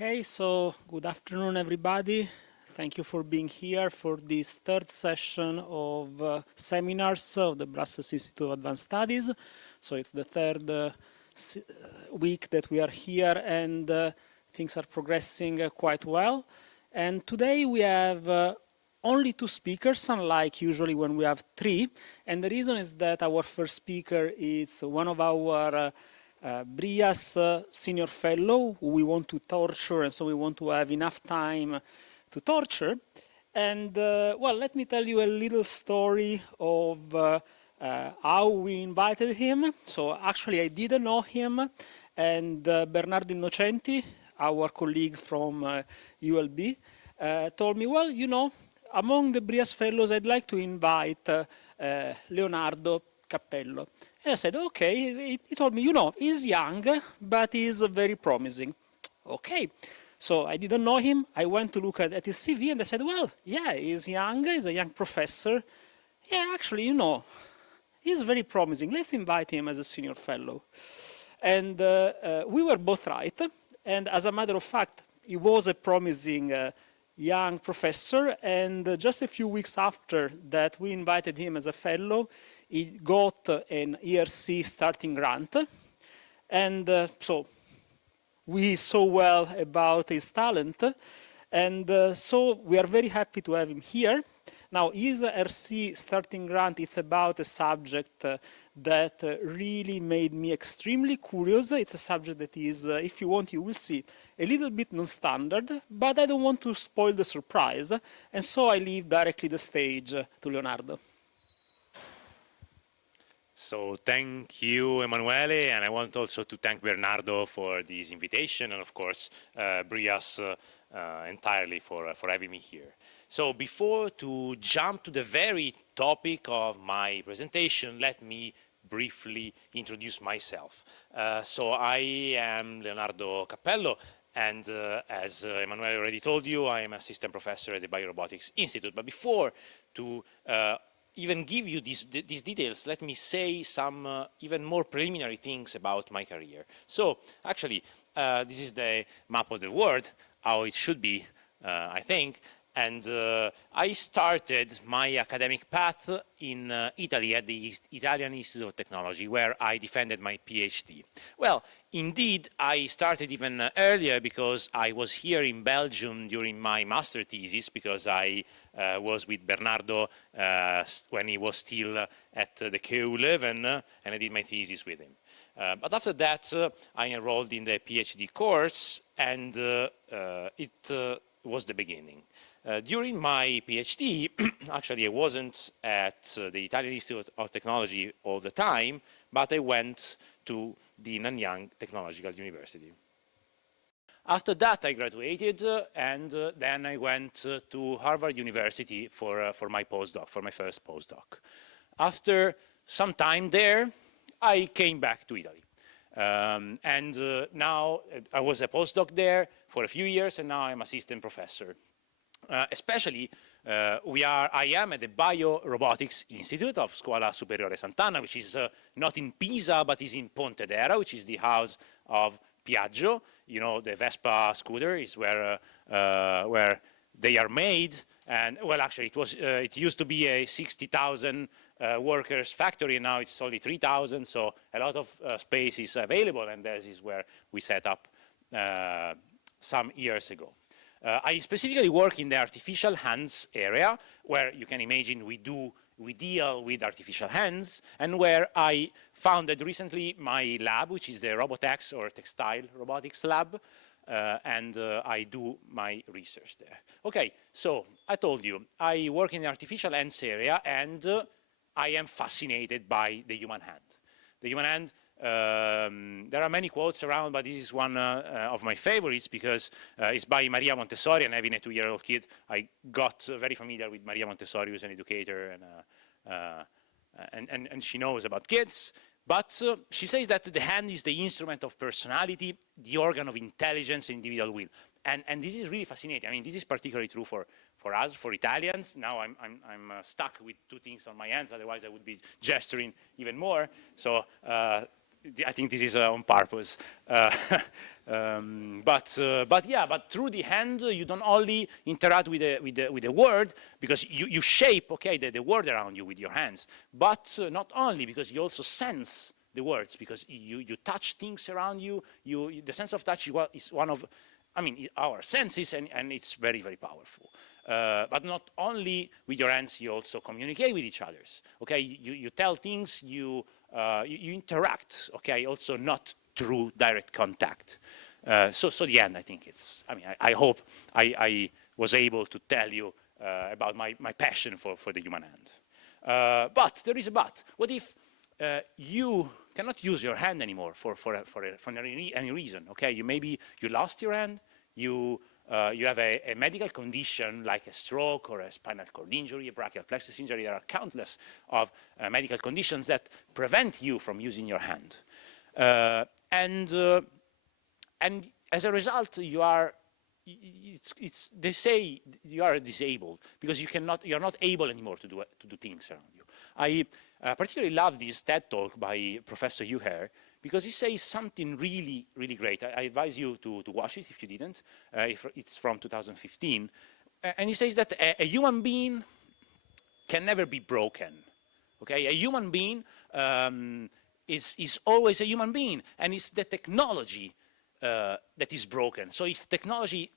Okay, so good afternoon, everybody. Thank you for being here for this third session of seminars of the Brussels Institute of Advanced Studies. So it's the third week that we are here, and things are progressing quite well. And today we have only two speakers, unlike usually when we have three. And the reason is that our first speaker is one of our BrIAS Senior Fellow, who we want to torture, and so we want to have enough time to torture. And well, let me tell you a little story of how we invited him. So actually I didn't know him, and Bernardo Innocenti, our colleague from ULB, told me, well, you know, among the BrIAS Fellows, I'd like to invite Leonardo Cappello. And I said, okay. He told me, you know, he's young, but he's very promising. Okay. So I didn't know him. I went to look at his CV, and I said, well, yeah, he's young. He's a young professor. Yeah, actually, you know, he's very promising. Let's invite him as a senior fellow. And we were both right. And as a matter of fact, he was a promising young professor. And just a few weeks after that, we invited him as a fellow. He got an ERC starting grant, and so we saw well about his talent, and so we are very happy to have him here. Now, his ERC starting grant is about a subject that really made me extremely curious. It's a subject that is, if you want, you will see, a little bit non-standard, but I don't want to spoil the surprise, and so I leave directly the stage to Leonardo. So thank you, Emanuele, and I want also to thank Bernardo for this invitation, and of course, BrIAS entirely for having me here. So before to jump to the very topic of my presentation, let me briefly introduce myself. So I am Leonardo Cappello, and as Emanuele already told you, I am assistant professor at the Biorobotics Institute. But before to even give you these details, let me say some even more preliminary things about my career. So actually, this is the map of the world, how it should be, I think. And I started my academic path in Italy at the Italian Institute of Technology, where I defended my PhD. Well, indeed, I started even earlier because I was here in Belgium during my master thesis, because I was with Bernardo when he was still at the KU Leuven, and I did my thesis with him. But after that, I enrolled in the PhD course, and it was the beginning. During my PhD, actually I wasn't at the Italian Institute of Technology all the time, but I went to the Nanyang Technological University. After that, I graduated, and then I went to Harvard University for my postdoc, for my first postdoc. After some time there, I came back to Italy. Now I was a postdoc there for a few years, and now I'm assistant professor. Especially, I am at the Biorobotics Institute of Scuola Superiore Sant'Anna, which is not in Pisa, but is in Pontedera, which is the house of Piaggio. You know, the Vespa scooter is where they are made. And well, actually, it used to be a 60,000 workers factory, and now it's only 3,000. So a lot of space is available, and this is where we set up some years ago. I specifically work in the artificial hands area, where you can imagine we deal with artificial hands, and where I founded recently my lab, which is the Robotex or Textile Robotics Lab, and I do my research there. Okay, so I told you, I work in the artificial hands area, and I am fascinated by the human hand. The human hand, there are many quotes around, but this is one of my favorites, because it's by Maria Montessori, and having a 2-year-old kid, I got very familiar with Maria Montessori, who's an educator, and she knows about kids. But she says that the hand is the instrument of personality, the organ of intelligence, and individual will. And this is really fascinating. I mean, this is particularly true for us, for Italians. Now I'm stuck with two things on my hands, otherwise I would be gesturing even more. So I think this is on purpose. But through the hand, you don't only interact with the word, because you shape, okay, the word around you with your hands, but not only, because you also sense the words, because you touch things around you. The sense of touch is one of, I mean, our senses, and it's very, very powerful. But not only with your hands, you also communicate with each other. Okay, you tell things, you interact. Okay, also not through direct contact. So the end, I think it's. I mean, I hope I was able to tell you about my passion for the human hand. But there is a but. What if you cannot use your hand anymore for any reason? Okay, maybe you lost your hand. You have a medical condition like a stroke or a spinal cord injury, a brachial plexus injury. There are countless of medical conditions that prevent you from using your hand. And as a result, you are, they say you are disabled because you are not able anymore to do things around you. I particularly love this TED talk by Professor Uher, because he says something really, really great. I advise you to watch it if you didn't. It's from 2015. And he says that a human being can never be broken. Okay, a human being is always a human being, and it's the technology that is broken. So if technology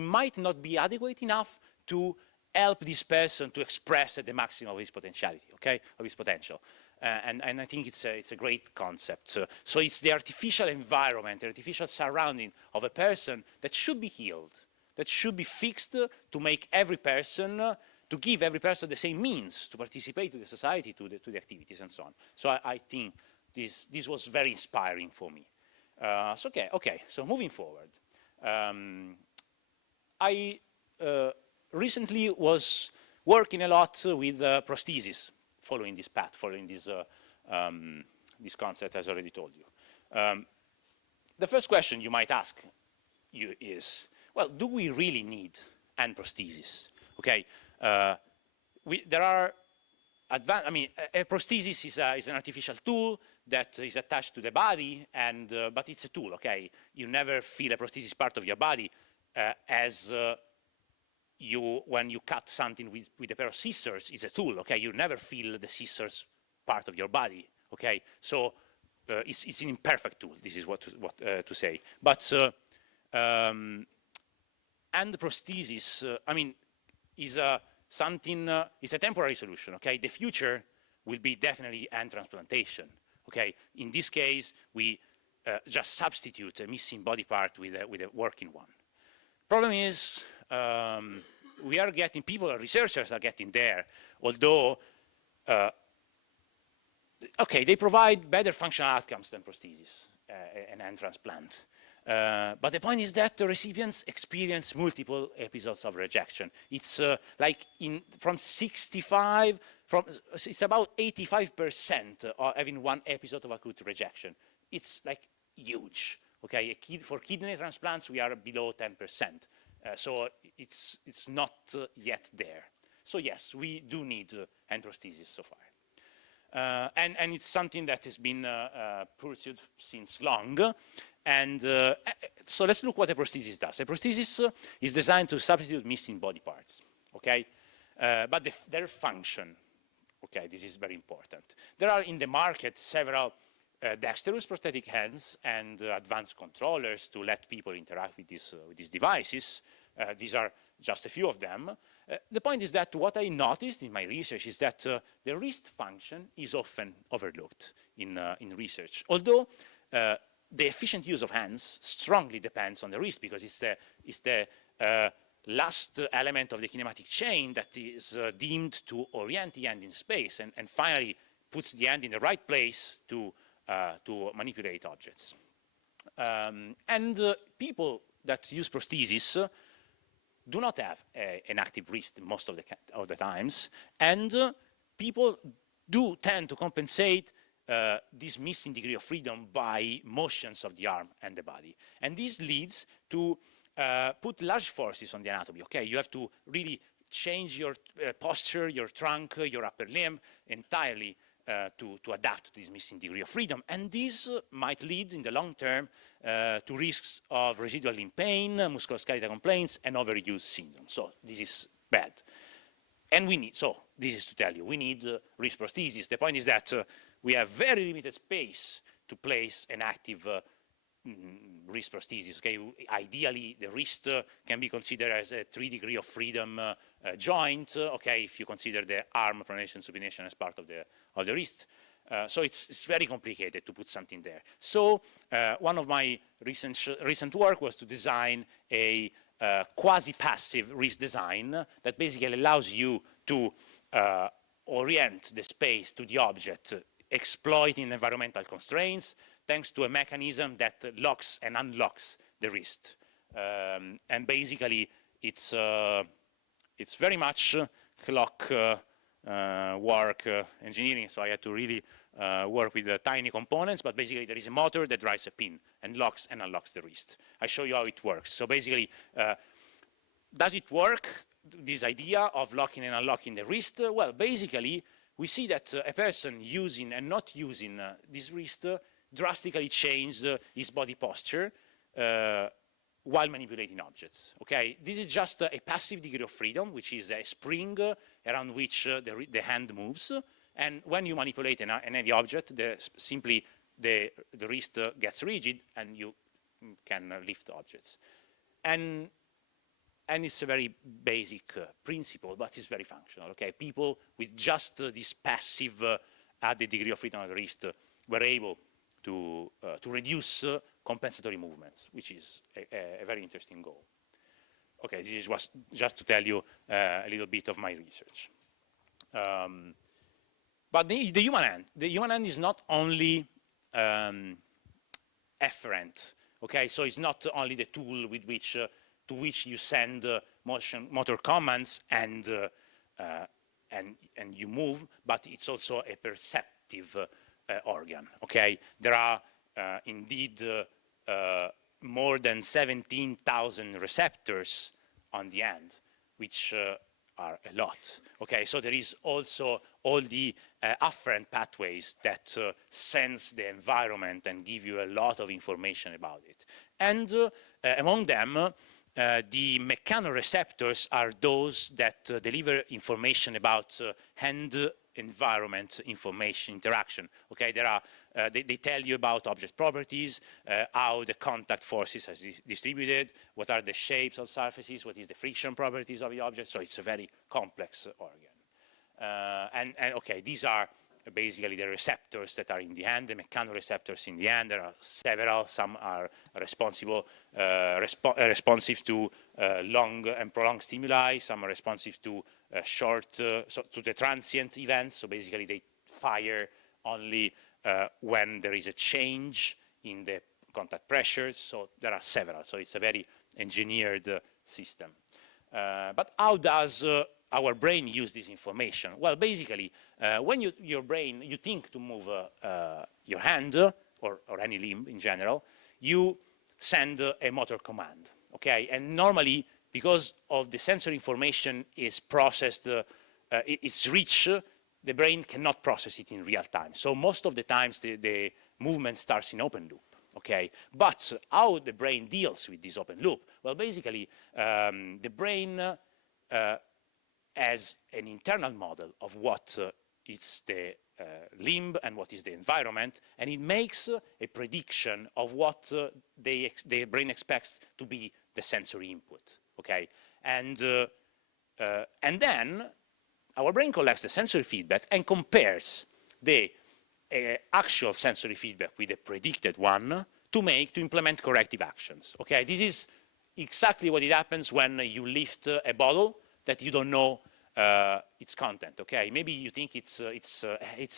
might not be adequate enough to help this person to express at the maximum of his potentiality, okay, of his potential. And I think it's a great concept. So it's the artificial environment, the artificial surrounding of a person that should be healed, that should be fixed to make every person, to give every person the same means to participate to the society, to the activities and so on. So I think this was very inspiring for me. So okay, so moving forward. I recently was working a lot with prosthesis, following this path, following this concept, as I already told you. The first question you might ask you is, well, do we really need hand prosthesis? Okay, there are advanced, I mean, a prosthesis is an artificial tool that is attached to the body, and but it's a tool, okay? You never feel a prosthesis part of your body as when you cut something with a pair of scissors, it's a tool, okay? You never feel the scissors part of your body, okay? So it's an imperfect tool, this is what to say. But and the prosthesis, I mean, is something, it's a temporary solution, okay? The future will be definitely hand transplantation, okay? In this case, we just substitute a missing body part with a working one. Problem is, we are getting, researchers are getting there, although, okay, they provide better functional outcomes than prosthesis and hand transplant. But the point is that the recipients experience multiple episodes of rejection. It's like from 65, it's about 85% of having one episode of acute rejection. It's like huge. Okay, for kidney transplants, we are below 10%. So it's not yet there. So yes, we do need hand prosthesis so far. And it's something that has been pursued since long. And so let's look what a prosthesis does. A prosthesis is designed to substitute missing body parts, okay? But their function, okay, this is very important. There are in the market several dexterous prosthetic hands and advanced controllers to let people interact with these devices. These are just a few of them. The point is that what I noticed in my research is that the wrist function is often overlooked in research. Although the efficient use of hands strongly depends on the wrist, because it's the last element of the kinematic chain that is deemed to orient the hand in space and finally puts the hand in the right place to manipulate objects. And people that use prosthesis do not have an active wrist most of the times, and people do tend to compensate this missing degree of freedom by motions of the arm and the body. And this leads to put large forces on the anatomy, okay? You have to really change your posture, your trunk, your upper limb entirely to adapt to this missing degree of freedom. And this might lead in the long term to risks of residual limb pain, musculoskeletal complaints, and overuse syndrome. So this is bad. And we need, so this is to tell you, we need wrist prosthesis. The point is that we have very limited space to place an active wrist prosthesis. Okay, ideally the wrist can be considered as a 3 degree of freedom joint. Okay, if you consider the arm pronation supination as part of the wrist. So it's very complicated to put something there. So one of my recent work was to design a quasi-passive wrist design that basically allows you to orient the space to the object, exploiting environmental constraints, thanks to a mechanism that locks and unlocks the wrist. And basically, it's very much clock work engineering, so I had to really work with the tiny components, but basically there is a motor that drives a pin and locks and unlocks the wrist. I show you how it works. So basically, does it work, this idea of locking and unlocking the wrist? Well, basically, we see that a person using and not using this wrist drastically changed his body posture while manipulating objects. Okay, this is just a passive degree of freedom, which is a spring around which the hand moves. And when you manipulate an heavy object, simply the wrist gets rigid and you can lift objects. And it's a very basic principle, but it's very functional. Okay, people with just this passive added degree of freedom of the wrist were able to reduce compensatory movements, which is a very interesting goal. Okay, this was just to tell you a little bit of my research. But the human hand is not only efferent. Okay, so it's not only the tool with which to which you send motor commands and you move, but it's also a perceptive organ. Okay, there are indeed more than 17,000 receptors on the hand, which are a lot. Okay, so there is also all the afferent pathways that sense the environment and give you a lot of information about it. And among them, the mechanoreceptors are those that deliver information about hand environment information interaction. Okay, there are they tell you about object properties, how the contact forces are distributed, what are the shapes of surfaces, what is the friction properties of the object. So it's a very complex organ. And okay, these are basically the receptors that are in the hand, the mechanoreceptors in the hand. There are several. Some are responsive to long and prolonged stimuli. Some are responsive to short, so to the transient events. So basically, they fire only when there is a change in the contact pressures. So there are several. So it's a very engineered system. But how does our brain use this information? Well, basically, when your brain, you think to move your hand or any limb in general, you send a motor command, okay? And normally, because of the sensory information is processed, it's rich, the brain cannot process it in real time. So most of the times, the movement starts in open loop. Okay, but how the brain deals with this open loop? Well, basically, the brain has an internal model of what is the limb and what is the environment, and it makes a prediction of what the brain expects to be the sensory input. Okay, and then our brain collects the sensory feedback and compares the actual sensory feedback with the predicted one to implement corrective actions. Okay, this is exactly what it happens when you lift a bottle that you don't know its content. Okay, maybe you think it's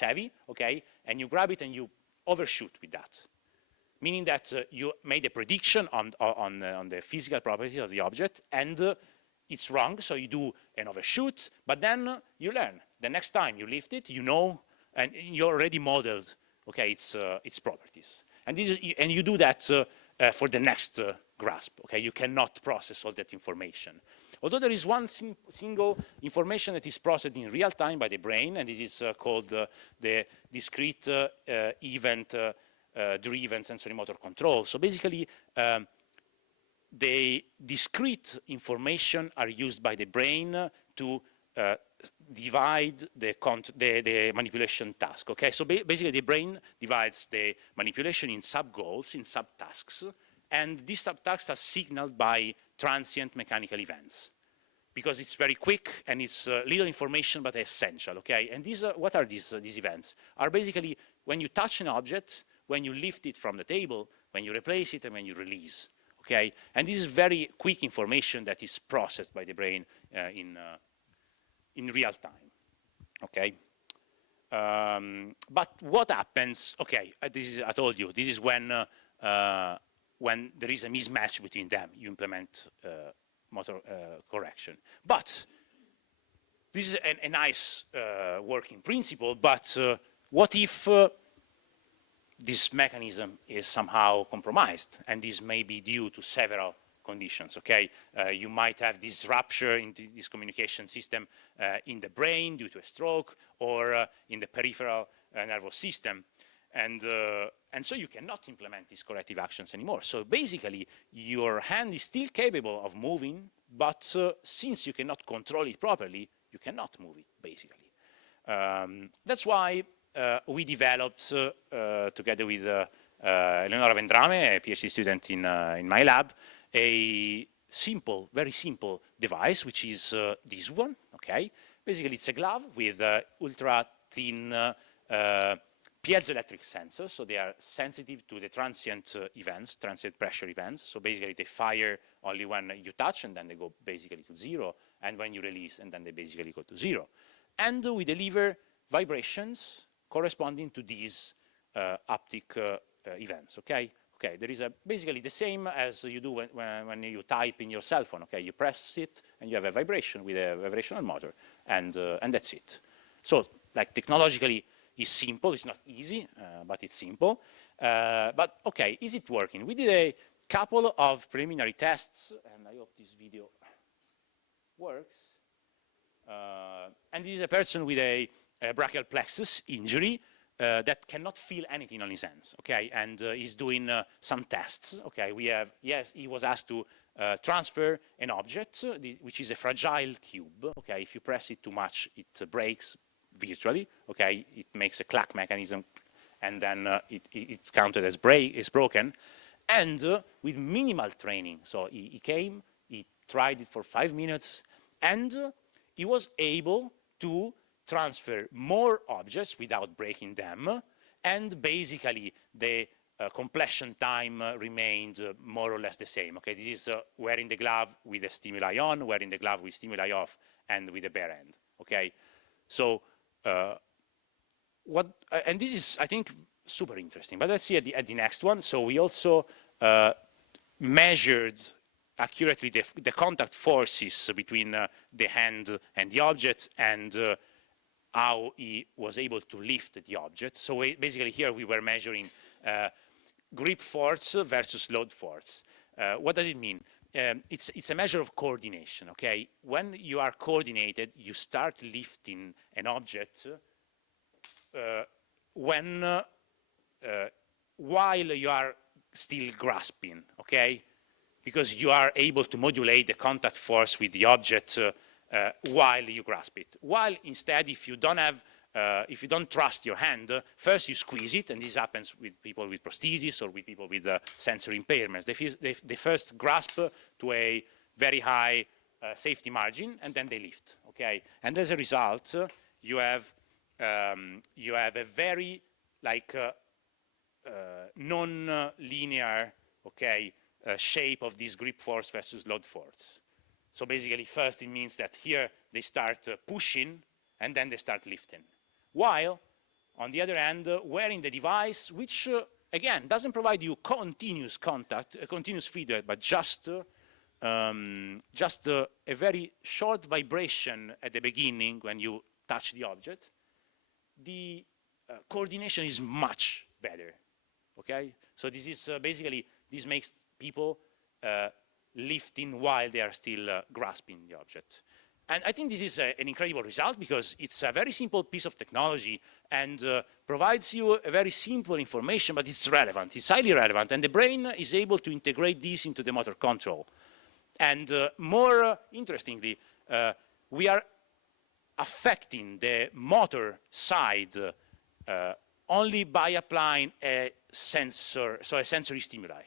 heavy. Okay, and you grab it and you overshoot with that, meaning that you made a prediction on the physical properties of the object, and it's wrong. So you do an overshoot, but then you learn. The next time you lift it, you know. And you already modeled, okay, its properties, and you do that for the next grasp, okay? You cannot process all that information. Although there is one single information that is processed in real time by the brain, and this is called the discrete event-driven sensory motor control. So basically, the discrete information are used by the brain to divide the manipulation task, okay? So basically the brain divides the manipulation in sub-goals, in sub-tasks, and these sub-tasks are signaled by transient mechanical events because it's very quick and it's little information but essential, okay? And these what are these events? Are basically when you touch an object, when you lift it from the table, when you replace it, and when you release, okay? And this is very quick information that is processed by the brain in real time, okay? But what happens, okay, this is, I told you, this is when there is a mismatch between them, you implement motor correction. But this is a nice working principle, but what if this mechanism is somehow compromised? And this may be due to several conditions, okay? You might have this rupture in this communication system in the brain due to a stroke or in the peripheral nervous system. And so you cannot implement these corrective actions anymore. So basically, your hand is still capable of moving, but since you cannot control it properly, you cannot move it, basically. That's why we developed, together with Leonardo Vendrame, a PhD student in my lab, a simple, very simple device, which is this one, okay? Basically, it's a glove with ultra-thin piezoelectric sensors, so they are sensitive to the transient events, transient pressure events. So basically, they fire only when you touch, and then they go basically to zero, and when you release, and then they basically go to zero. And we deliver vibrations corresponding to these haptic events, okay? Okay, there is basically the same as you do when you type in your cell phone, okay? You press it, and you have a vibration with a vibrational motor, and that's it. So, like, technologically, it's simple. It's not easy, but it's simple. But, okay, is it working? We did a couple of preliminary tests, and I hope this video works. And this is a person with a brachial plexus injury that cannot feel anything on his hands, okay? And he's doing some tests, okay? Yes, he was asked to transfer an object, which is a fragile cube, okay? If you press it too much, it breaks virtually, okay? It makes a clack mechanism, and then it's counted as broken. And with minimal training, so he came, he tried it for 5 minutes, and he was able to transfer more objects without breaking them, and basically the completion time remained more or less the same. Okay, this is wearing the glove with the stimuli on, wearing the glove with stimuli off, and with a bare end. Okay, so and this is, I think, super interesting. But let's see at the next one. So we also measured accurately the contact forces between the hand and the object, and how he was able to lift the object. So basically here we were measuring grip force versus load force. What does it mean? It's a measure of coordination, okay? When you are coordinated, you start lifting an object while you are still grasping, okay? Because you are able to modulate the contact force with the object while you grasp it. While instead, if you don't trust your hand, first you squeeze it, and this happens with people with prosthesis or with people with sensory impairments. They first grasp to a very high safety margin, and then they lift, okay? And as a result, you have a very, like, non-linear, okay, shape of this grip force versus load force. So basically, first it means that here they start pushing, and then they start lifting. While, on the other hand, wearing the device, which, again, doesn't provide you continuous contact, continuous feedback, but just a very short vibration at the beginning when you touch the object, the coordination is much better, okay? So this is basically, this makes people lifting while they are still grasping the object. And I think this is an incredible result because it's a very simple piece of technology and provides you a very simple information, but it's relevant, it's highly relevant, and the brain is able to integrate this into the motor control. And more interestingly, we are affecting the motor side only by applying a sensor, so a sensory stimuli.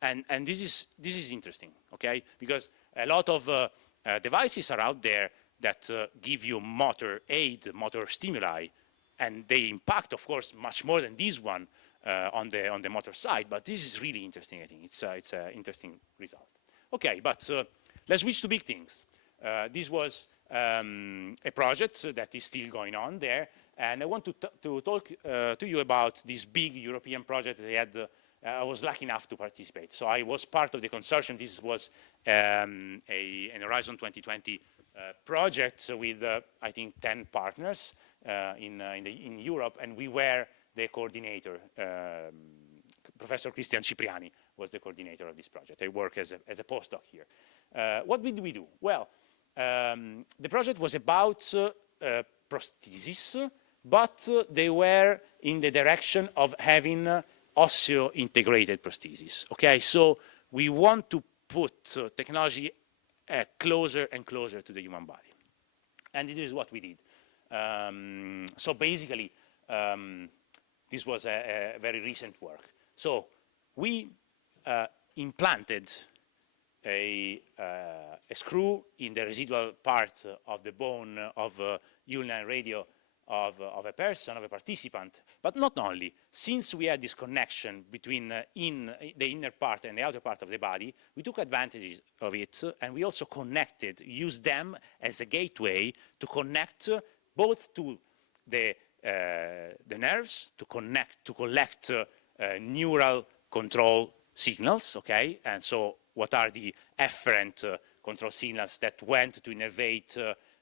And this is interesting, okay? Because a lot of devices are out there that give you motor aid, motor stimuli, and they impact, of course, much more than this one on the motor side. But this is really interesting. I think it's an interesting result. Okay, but let's switch to big things. This was a project that is still going on there, and I want to talk to you about this big European project that they had. I was lucky enough to participate. So I was part of the consortium. This was an Horizon 2020 project with, I think, 10 partners in Europe, and we were the coordinator. Professor Christian Cipriani was the coordinator of this project. I work as a postdoc here. What did we do? Well, the project was about prosthesis, but they were in the direction of having osseo-integrated prosthesis. Okay, so we want to put technology closer and closer to the human body. And this is what we did. So basically, this was a very recent work. So we implanted a screw in the residual part of the bone of ulnar radio of a person, of a participant, but not only. Since we had this connection between the inner part and the outer part of the body, we took advantage of it, and we also used them as a gateway to connect both to the nerves, to collect neural control signals, okay? And so what are the efferent control signals that went to innervate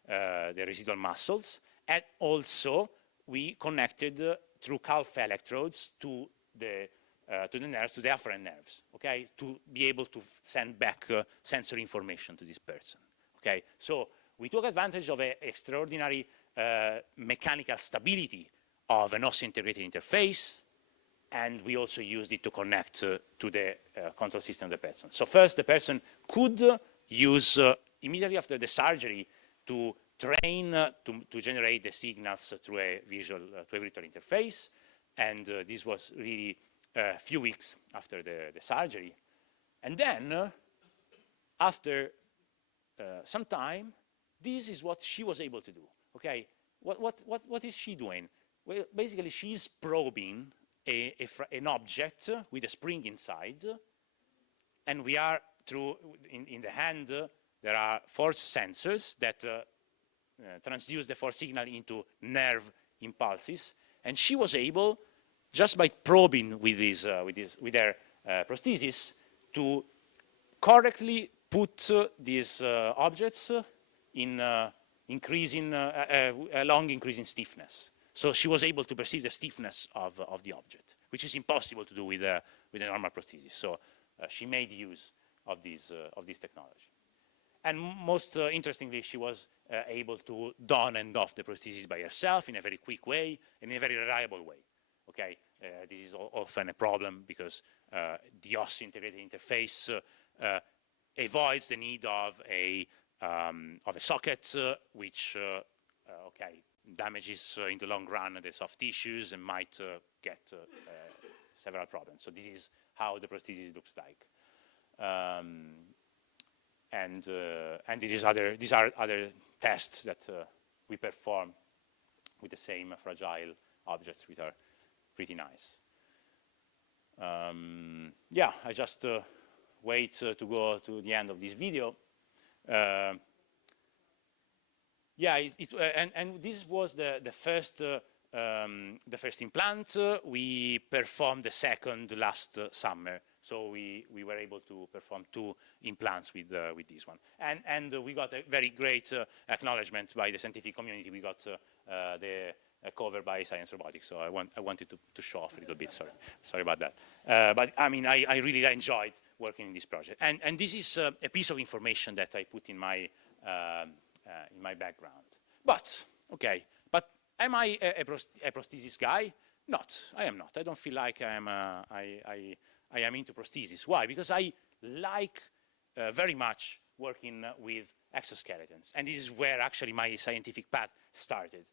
the residual muscles? And also, we connected through calf electrodes to the nerves, to the afferent nerves, okay, to be able to send back sensory information to this person, okay? So we took advantage of an extraordinary mechanical stability of an osseointegrated interface, and we also used it to connect to the control system of the person. So first, the person could use, immediately after the surgery, to train to generate the signals through a virtual interface, and this was really a few weeks after the surgery. And then, after some time, this is what she was able to do, okay? What is she doing? Well, basically, she's probing an object with a spring inside, and we are in the hand, there are force sensors that transduce the force signal into nerve impulses, and she was able, just by probing with her prosthesis, to correctly put these objects in along increasing stiffness. So she was able to perceive the stiffness of the object, which is impossible to do with a normal prosthesis. So she made use of this technology. And most interestingly, she was able to don and off the prosthesis by herself in a very quick way, in a very reliable way. Okay, this is often a problem because the osseointegrated interface avoids the need of a socket, which damages in the long run the soft tissues and might get several problems. So this is how the prosthesis looks like. And these are other tests that we perform with the same fragile objects, which are pretty nice. Yeah, I just wait to go to the end of this video. Yeah, and this was the first implant. We performed the second last summer. So we were able to perform 2 implants with this one. And we got a very great acknowledgement by the scientific community. We got the cover by Science Robotics. So I wanted to show off a little bit. Sorry about that. But I mean, I really enjoyed working in this project. And this is a piece of information that I put in my background. But, okay, but am I a prosthesis guy? Not, I am not. I don't feel like I am into prosthesis. Why? Because I like very much working with exoskeletons. And this is where actually my scientific path started.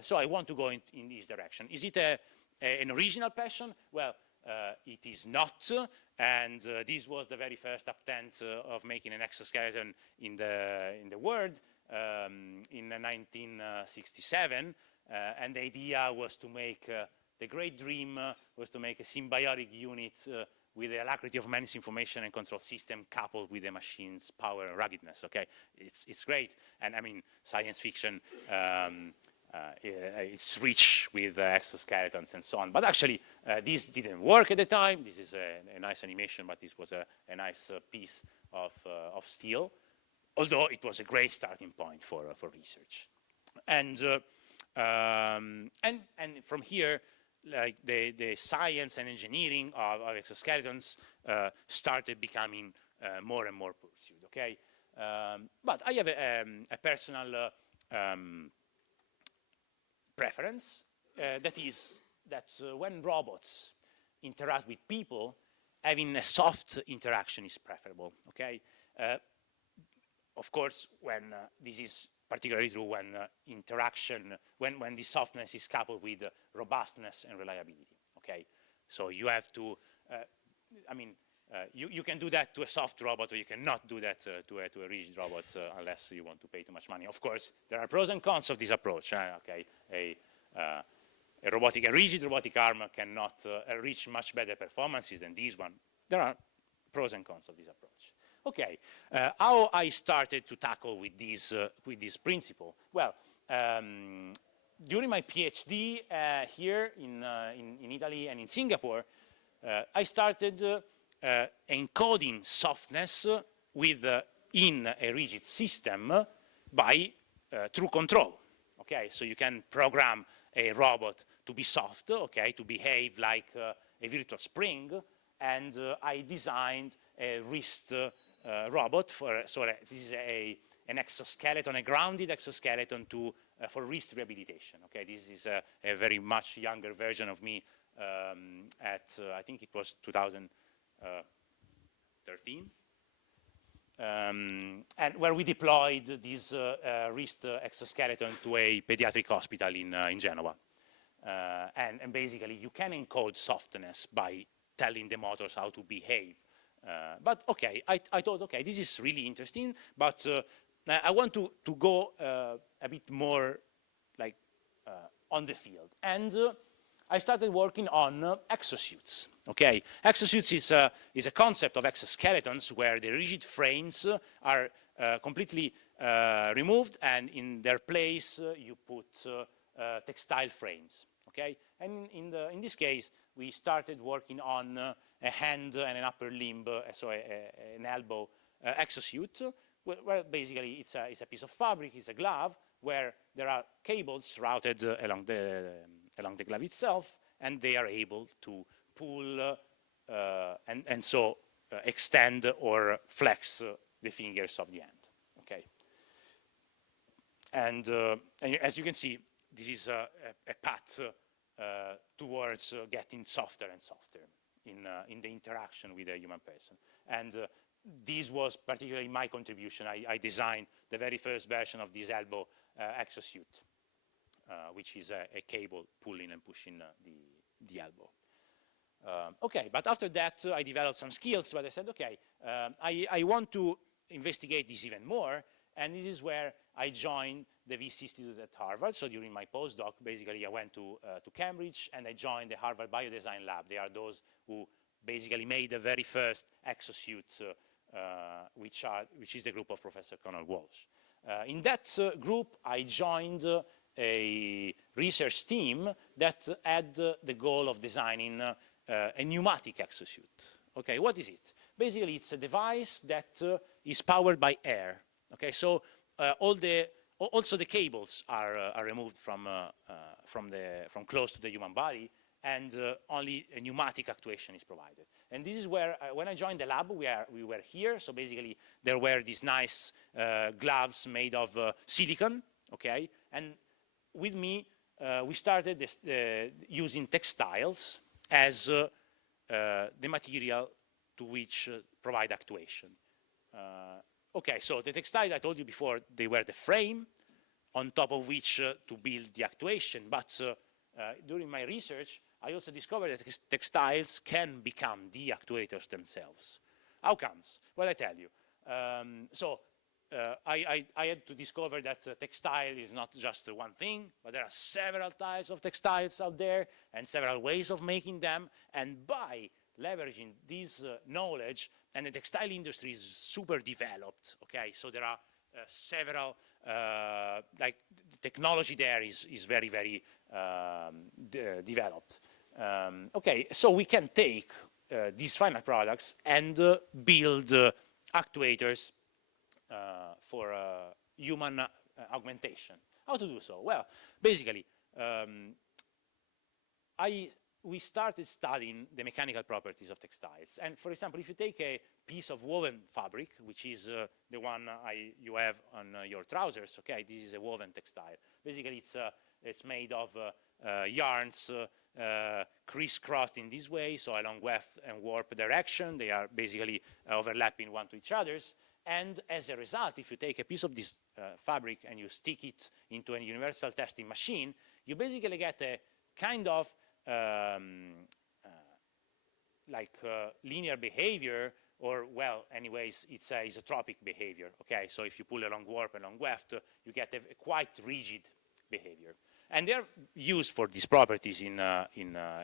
So I want to go in this direction. Is it an original passion? Well, it is not, and this was the very first attempt of making an exoskeleton in the world in 1967, and the idea was to make the great dream was to make a symbiotic unit with the alacrity of man's information and control system coupled with the machine's power and ruggedness. Okay, it's great, and I mean science fiction. It's rich with exoskeletons and so on. But actually, this didn't work at the time. This is a nice animation, but this was a nice piece of steel, although it was a great starting point for research. And from here, like the science and engineering of exoskeletons started becoming more and more pursued. Okay, but I have a personal preference, that is that when robots interact with people, having a soft interaction is preferable, okay? Of course, when this is particularly true when interaction, when the softness is coupled with robustness and reliability, okay? So you have to, I mean, you can do that to a soft robot, or you cannot do that to a rigid robot unless you want to pay too much money. Of course, there are pros and cons of this approach. Okay, a rigid robotic arm cannot reach much better performances than this one. There are pros and cons of this approach. Okay, how I started to tackle with this principle? Well, during my PhD here in Italy and in Singapore, I started encoding softness in a rigid system through control. Okay, so you can program a robot to be soft, okay, to behave like a virtual spring, and I designed a wrist robot this is an exoskeleton, a grounded exoskeleton for wrist rehabilitation. Okay, this is a very much younger version of me I think it was 2013, and where we deployed this wrist exoskeleton to a pediatric hospital in Genoa. And basically, you can encode softness by telling the motors how to behave. But okay, I thought, okay, this is really interesting, but I want to go a bit more like on the field. And I started working on exosuits. Okay, exosuits is a concept of exoskeletons where the rigid frames are completely removed, and in their place you put textile frames. Okay, and in this case we started working on a hand and an upper limb, so an elbow exosuit, where basically it's a piece of fabric, it's a glove, where there are cables routed along the glove itself, and they are able to pull and so extend or flex the fingers of the hand. Okay, and as you can see, this is a path towards getting softer and softer in the interaction with a human person. And this was particularly my contribution. I designed the very first version of this elbow exosuit, which is a cable pulling and pushing the elbow. Okay, but after that I developed some skills, but I said, okay, I want to investigate this even more, and this is where I joined the Wyss Institute at Harvard. So during my postdoc, basically I went to Cambridge, and I joined the Harvard Biodesign Lab. They are those who basically made the very first exosuit, which is the group of Professor Conor Walsh. In that group, I joined a research team that had the goal of designing a pneumatic exosuit. Okay, what is it? Basically, it's a device that is powered by air. Okay, so also the cables are removed from close to the human body, and only a pneumatic actuation is provided. And this is where, when I joined the lab, we were here. So basically, there were these nice gloves made of silicon, okay? And with me, we started this, using textiles as the material to which provide actuation. Okay, so the textiles, I told you before, they were the frame on top of which to build the actuation. But during my research, I also discovered that textiles can become the actuators themselves. How comes? Well, I tell you. I had to discover that textile is not just one thing, but there are several types of textiles out there and several ways of making them. And by leveraging this knowledge, and the textile industry is super developed, okay? So there are several, like the technology there is very, very developed. Okay, so we can take these final products and build actuators for human augmentation. How to do so? Well, basically, we started studying the mechanical properties of textiles. And for example, if you take a piece of woven fabric, which is the one you have on your trousers, okay, this is a woven textile. Basically, it's made of yarns crisscrossed in this way, so along weft and warp direction. They are basically overlapping one to each other's. And as a result, if you take a piece of this fabric and you stick it into a universal testing machine, you basically get a kind of linear behavior, or, well, anyways, it's a isotropic behavior, okay? So if you pull along warp, along weft, you get a quite rigid behavior. And they're used for these properties in a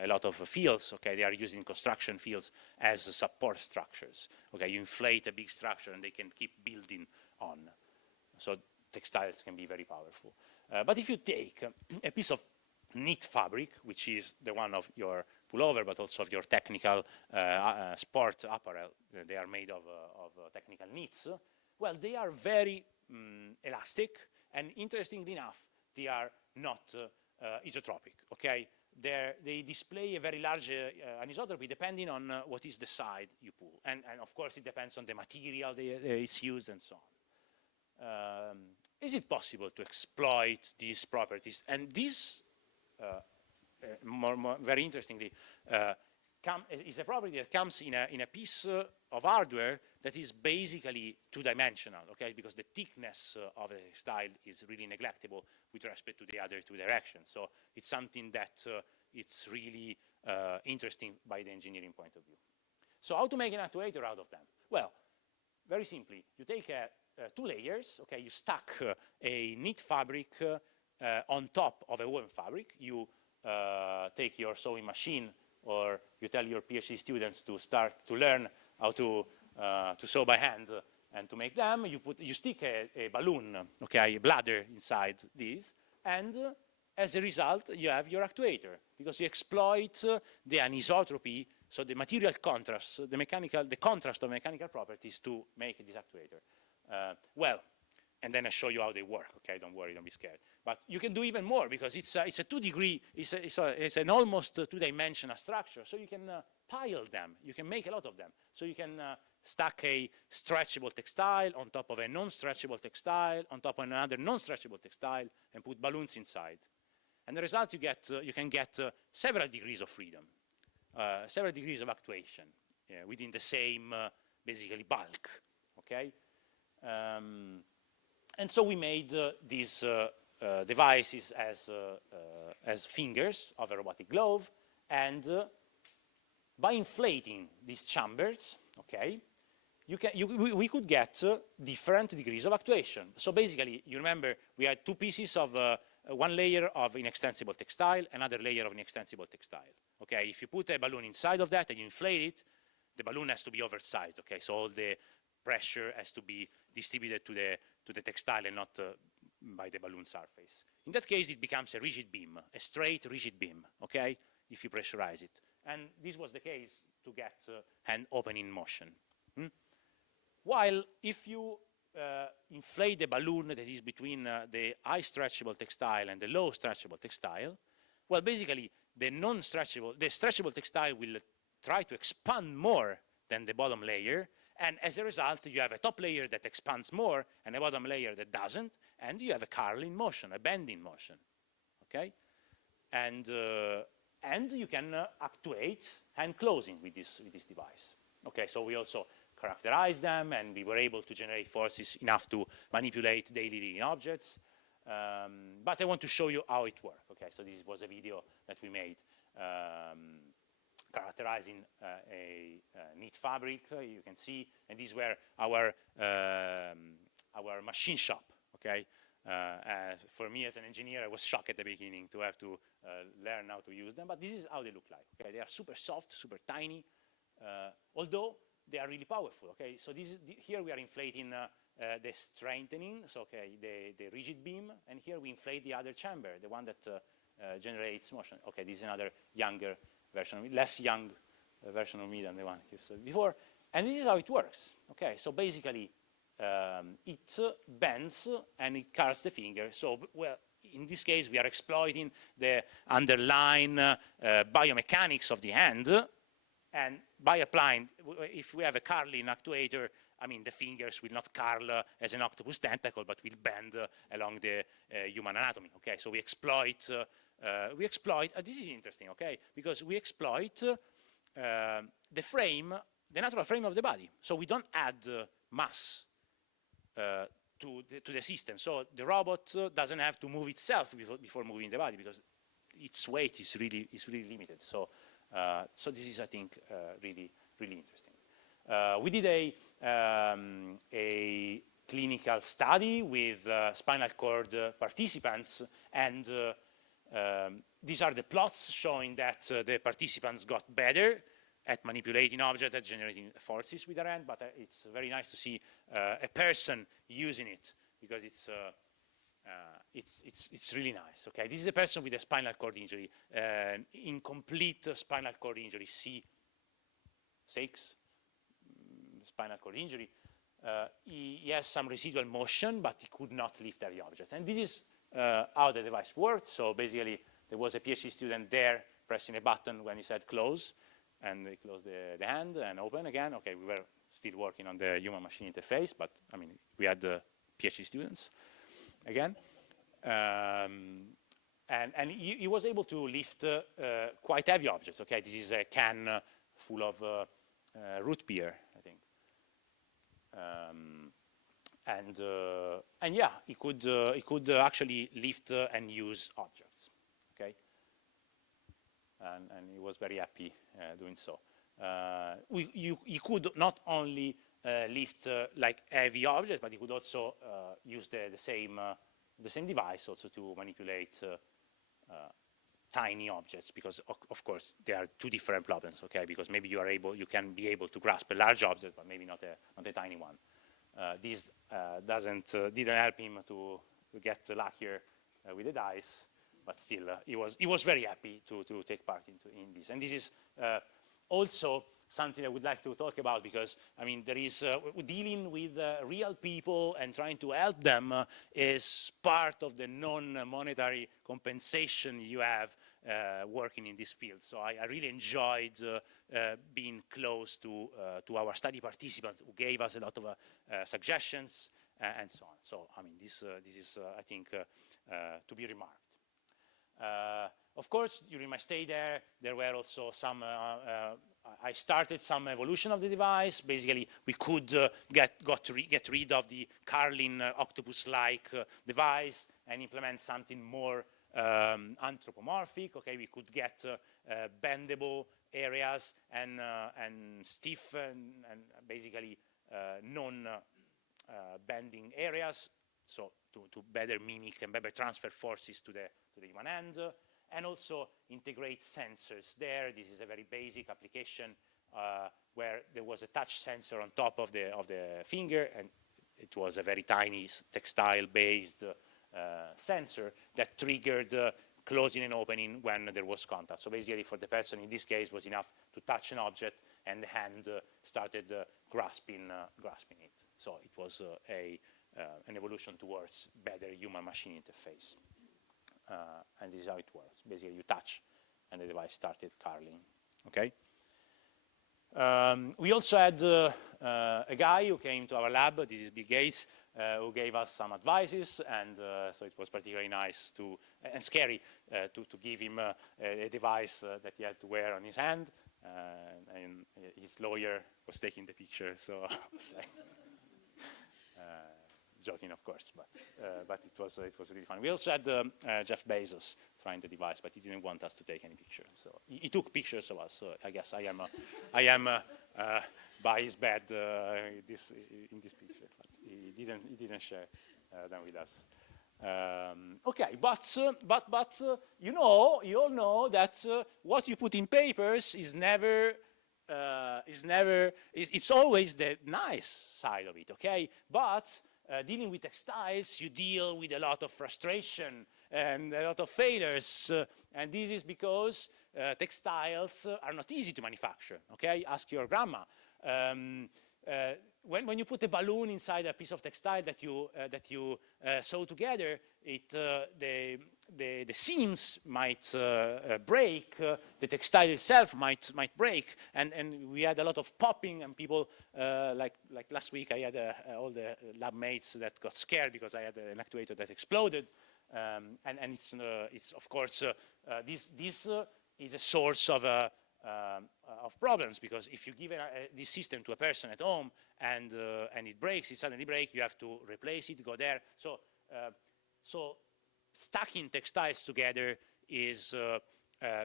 lot of fields, okay? They are used in construction fields as support structures, okay? You inflate a big structure and they can keep building on. So textiles can be very powerful. But if you take a piece of knit fabric, which is the one of your pullover, but also of your technical sport apparel, they are made of technical knits, well, they are very elastic, and interestingly enough, they are not isotropic, okay? They display a very large anisotropy depending on what is the side you pull. And of course, it depends on the material it's used and so on. Is it possible to exploit these properties? And this, very interestingly, is a property that comes in a piece of hardware that is basically two-dimensional, okay? Because the thickness of a textile is really neglectable with respect to the other two directions. So it's something that it's really interesting by the engineering point of view. So how to make an actuator out of them? Well, very simply, you take two layers, okay? You stack a knit fabric on top of a woven fabric. You take your sewing machine, or you tell your PhD students to start to learn how to sew by hand and to make them. You stick a balloon, okay, a bladder inside this, and as a result, you have your actuator, because you exploit the anisotropy, so the material contrast, the contrast of mechanical properties to make this actuator. Well, and then I show you how they work, okay? Don't worry, don't be scared. But you can do even more, because it's a 2-degree, it's an almost two-dimensional structure, so you can pile them. You can make a lot of them. So you can stack a stretchable textile on top of a non-stretchable textile, on top of another non-stretchable textile, and put balloons inside. And the result you can get several degrees of freedom, several degrees of actuation within the same, basically, bulk, okay? And so we made these devices as fingers of a robotic glove, and by inflating these chambers, okay, we could get different degrees of actuation. So basically, you remember we had two pieces of one layer of inextensible textile, another layer of inextensible textile. Okay, if you put a balloon inside of that and you inflate it, the balloon has to be oversized. Okay, so all the pressure has to be distributed to the textile and not by the balloon surface. In that case, it becomes a rigid beam, a straight rigid beam, okay, if you pressurize it. And this was the case to get hand opening motion. While if you inflate the balloon that is between the high stretchable textile and the low stretchable textile, well, basically, the stretchable textile will try to expand more than the bottom layer, and as a result, you have a top layer that expands more and a bottom layer that doesn't, and you have a curling motion, a bending motion, okay? And you can actuate hand closing with this device. Okay, so we also characterize them, and we were able to generate forces enough to manipulate daily living objects. But I want to show you how it works. Okay, so this was a video that we made characterizing a knit fabric. You can see, and these were our machine shop. Okay, for me as an engineer, I was shocked at the beginning to have to learn how to use them. But this is how they look like. Okay, they are super soft, super tiny, although they are really powerful. Okay, so here we are inflating the strengthening, so okay, the rigid beam, and here we inflate the other chamber, the one that generates motion. Okay, this is another younger version of me, less young version of me than the one you saw before, and this is how it works. Okay, so basically it bends and it curls the finger. So, well, in this case, we are exploiting the underlying biomechanics of the hand, and by applying, if we have a curling actuator, I mean, the fingers will not curl as an octopus tentacle, but will bend along the human anatomy. Okay, so we exploit. This is interesting. Okay, because we exploit the frame, the natural frame of the body. So we don't add mass to the system. So the robot doesn't have to move itself before moving the body, because its weight is really limited. So this is, I think, really interesting. We did a clinical study with spinal cord participants, and these are the plots showing that the participants got better at manipulating objects, at generating forces with their hand, but it's very nice to see a person using it, because it's really nice. Okay, this is a person with a spinal cord injury, incomplete spinal cord injury, C6 spinal cord injury. He has some residual motion, but he could not lift heavy objects. And this is how the device worked. So basically, there was a PhD student there pressing a button when he said close, and they closed the hand and open again. Okay, we were still working on the human-machine interface, but I mean, we had the PhD students again. And he was able to lift quite heavy objects. Okay, this is a can full of root beer, I think. And yeah, he could actually lift and use objects. Okay, and he was very happy doing so. He could not only lift like heavy objects, but he could also use the same device also to manipulate tiny objects, because of course there are two different problems. Okay, because maybe you can be able to grasp a large object, but maybe not a tiny one. This didn't help him to get luckier with the dice, but still he was very happy to take part in this. And this is also something I would like to talk about, because I mean, there is dealing with real people and trying to help them is part of the non-monetary compensation you have working in this field. So I really enjoyed being close to our study participants, who gave us a lot of suggestions and so on. So I mean, this is I think to be remarked. Of course, during my stay there were also some. I started some evolution of the device. Basically, we could get rid of the curling octopus-like device and implement something more anthropomorphic. Okay, we could get bendable areas and stiff and basically non-bending areas, so to better mimic and better transfer forces to the human hand. And also integrate sensors there. This is a very basic application where there was a touch sensor on top of the finger, and it was a very tiny textile-based sensor that triggered closing and opening when there was contact. So basically, for the person in this case, was enough to touch an object, and the hand started grasping it. So it was an evolution towards better human-machine interface. And this is how it works. Basically, you touch and the device started curling, okay? We also had a guy who came to our lab, this is Bill Gates, who gave us some advices, and so it was particularly nice to, and scary, to give him a device that he had to wear on his hand, and his lawyer was taking the picture, so I was like, joking, of course, but it was really fun. We also had Jeff Bezos trying the device, but he didn't want us to take any pictures. So he took pictures of us. So I guess I am by his bed in this picture, but he didn't share them with us. Okay, but you all know that what you put in papers is never. It's always the nice side of it, okay? But dealing with textiles, you deal with a lot of frustration and a lot of failures, and this is because textiles are not easy to manufacture, okay? Ask your grandma. When you put a balloon inside a piece of textile that you sew together, the seams might break, the textile itself might break, and we had a lot of popping, and people like last week I had all the lab mates that got scared because I had an actuator that exploded, and it's of course this is a source of problems, because if you give this system to a person at home and it breaks, it suddenly breaks, you have to replace it, go there. So stacking textiles together is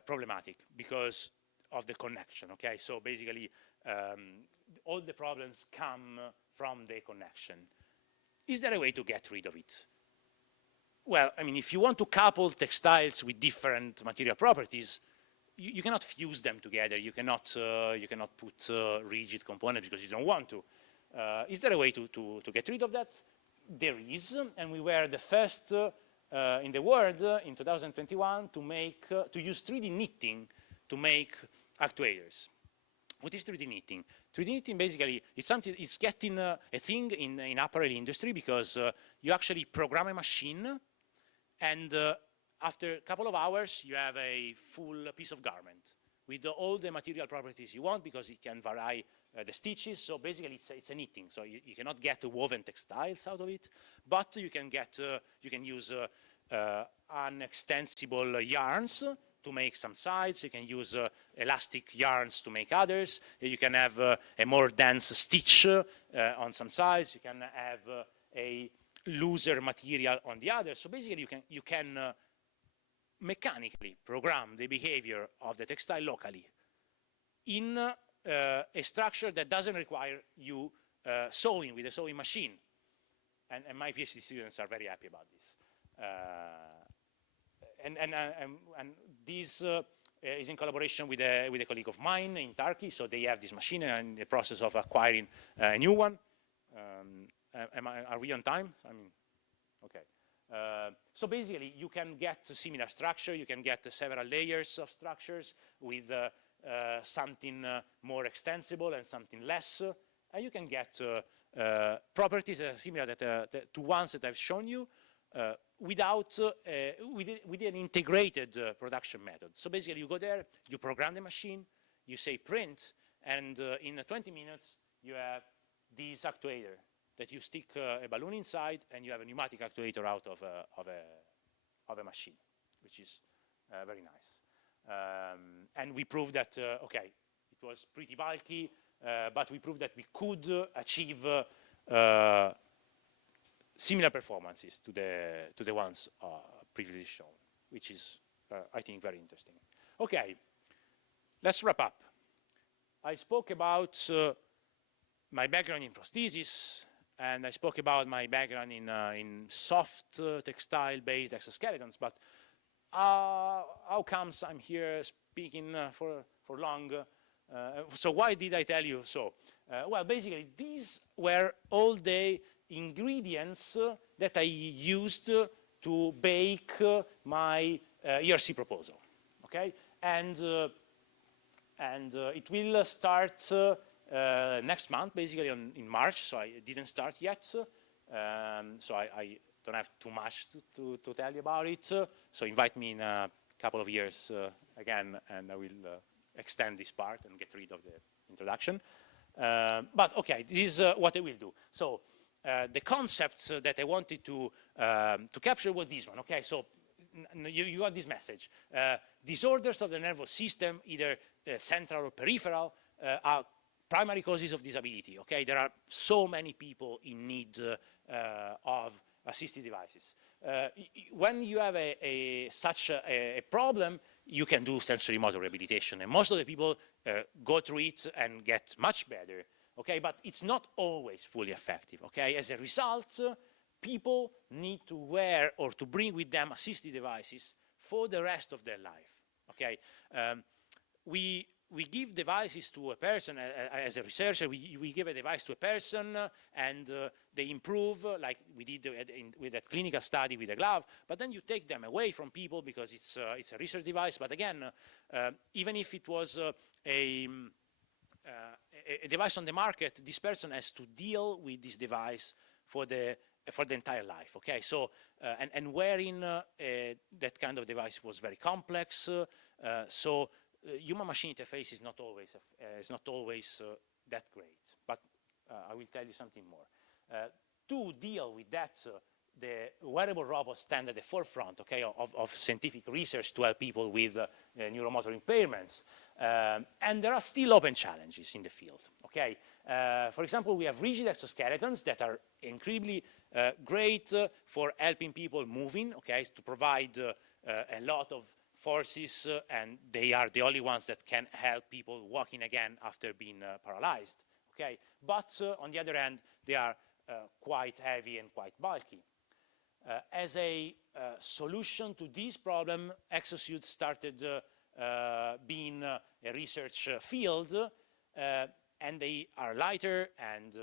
problematic because of the connection, okay? So basically, all the problems come from the connection. Is there a way to get rid of it? Well, I mean, if you want to couple textiles with different material properties, you cannot fuse them together. You cannot put rigid components because you don't want to. Is there a way to get rid of that? There is, and we were the first in the world in 2021 to use 3D knitting to make actuators. What is 3D knitting? 3D knitting basically is something. It's getting a thing in apparel industry because you actually program a machine, and after a couple of hours, you have a full piece of garment with all the material properties you want, because it can vary the stitches. So basically, it's a knitting. So you cannot get woven textiles out of it, but you can use unextensible yarns to make some sides. You can use elastic yarns to make others. You can have a more dense stitch on some sides. You can have a looser material on the other. So basically, you can mechanically program the behavior of the textile locally in a structure that doesn't require you sewing with a sewing machine. And my PhD students are very happy about this. And this is in collaboration with a colleague of mine in Turkey. So they have this machine and are in the process of acquiring a new one. Are we on time? I mean, okay. So basically, you can get a similar structure. You can get several layers of structures with something more extensible and something less. And you can get properties that are similar to ones that I've shown you with an integrated production method. So basically, you go there, you program the machine, you say print, and in 20 minutes, you have this actuator that you stick a balloon inside, and you have a pneumatic actuator out of a machine, which is very nice. And we proved that, okay, it was pretty bulky, but we proved that we could achieve similar performances to the ones previously shown, which is, I think, very interesting. Okay, let's wrap up. I spoke about my background in prosthesis, and I spoke about my background in soft textile-based exoskeletons, but how comes I'm here speaking for long? So why did I tell you so? Well, basically, these were all the ingredients that I used to bake my ERC proposal, okay? And it will start next month, basically in March, so I didn't start yet. So I don't have too much to tell you about it. So invite me in couple of years again, and I will extend this part and get rid of the introduction. But okay, this is what I will do. So the concept that I wanted to capture was this one. Okay, so you got this message. Disorders of the nervous system, either central or peripheral, are primary causes of disability. Okay, there are so many people in need of assistive devices. When you have such a problem, you can do sensory motor rehabilitation, and most of the people go through it and get much better. Okay, but it's not always fully effective. Okay, as a result, people need to wear or to bring with them assistive devices for the rest of their life. Okay, we give devices to a person. As a researcher, we give a device to a person and they improve, like we did with that clinical study with a glove, but then you take them away from people because it's a research device. But again, even if it was a device on the market, this person has to deal with this device for the entire life. Okay, so and wearing that kind of device was very complex. So human-machine interface is not always that great. But I will tell you something more. To deal with that, the wearable robots stand at the forefront, okay, of scientific research to help people with neuromotor impairments. And there are still open challenges in the field, okay? For example, we have rigid exoskeletons that are incredibly great for helping people moving, okay, to provide a lot of forces, and they are the only ones that can help people walking again after being paralyzed, okay? But on the other hand, they are quite heavy and quite bulky. As a solution to this problem, exosuits started being a research field, and they are lighter and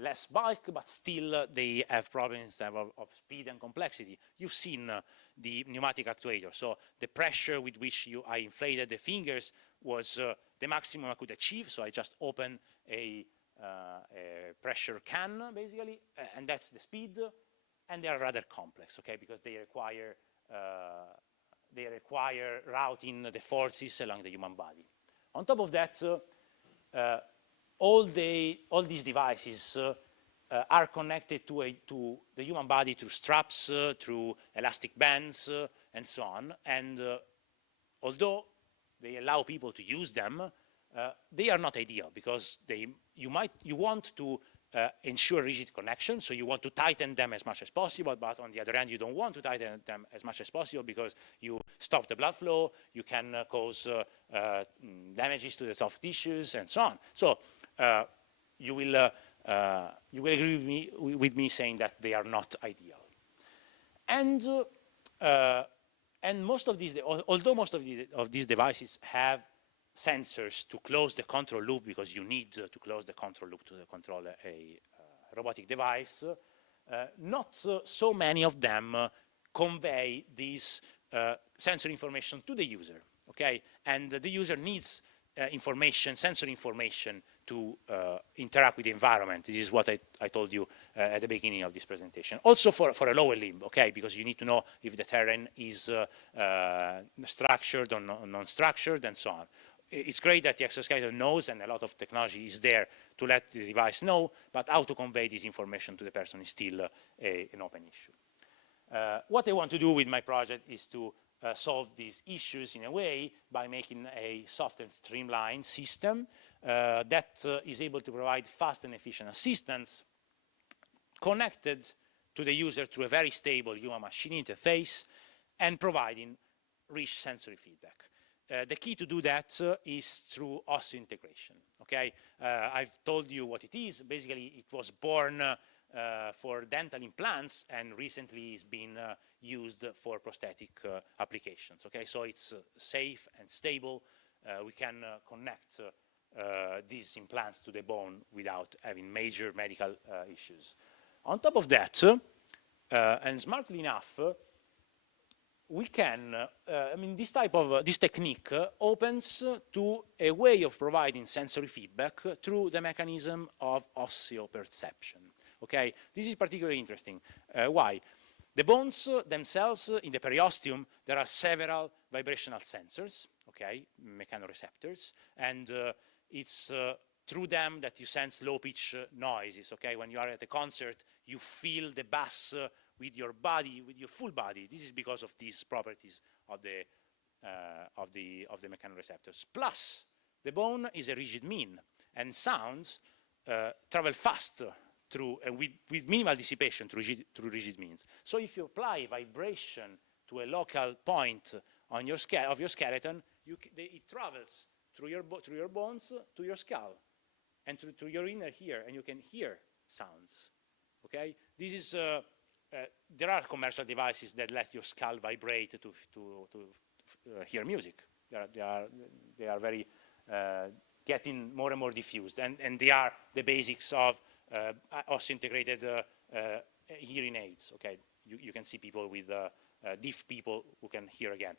less bulk, but still they have problems of speed and complexity. You've seen the pneumatic actuator, so the pressure with which I inflated the fingers was the maximum I could achieve, so I just opened a pressure can, basically, and that's the speed, and they are rather complex, okay, because they require routing the forces along the human body. On top of that, all these devices are connected to the human body through straps, through elastic bands, and so on. And although they allow people to use them, they are not ideal because you want to ensure rigid connection, so you want to tighten them as much as possible, but on the other hand, you don't want to tighten them as much as possible because you stop the blood flow, you can cause damages to the soft tissues, and so on. So you will agree with me saying that they are not ideal. And most of these, although most of these devices have sensors to close the control loop, because you need to close the control loop to control a robotic device, not so many of them convey this sensor information to the user, okay? And the user needs sensory information to interact with the environment. This is what I told you at the beginning of this presentation. Also for a lower limb, okay, because you need to know if the terrain is structured or non-structured, and so on. It's great that the exoskeleton knows, and a lot of technology is there to let the device know, but how to convey this information to the person is still an open issue. What I want to do with my project is to solve these issues in a way by making a soft and streamlined system that is able to provide fast and efficient assistance connected to the user through a very stable human-machine interface and providing rich sensory feedback. The key to do that is through osseointegration, okay? I've told you what it is. Basically, it was born for dental implants and recently is being used for prosthetic applications, okay? So it's safe and stable. We can connect these implants to the bone without having major medical issues. On top of that, and smartly enough, we can, this technique opens to a way of providing sensory feedback through the mechanism of osseoperception, okay? This is particularly interesting. Why? The bones themselves, in the periosteum, there are several vibrational sensors, okay, mechanoreceptors, and it's through them that you sense low-pitch noises, okay? When you are at a concert, you feel the bass with your body, with your full body. This is because of these properties of the mechanoreceptors. Plus, the bone is a rigid mean, and sounds travel faster through, with minimal dissipation through rigid means. So if you apply vibration to a local point on your of your skeleton, it travels through your bones to your skull and to your inner ear, and you can hear sounds. Okay, this is there are commercial devices that let your skull vibrate to hear music. They are very getting more and more diffused, and they are the basics of osseointegrated hearing aids. Okay, you can see people with deaf people who can hear again.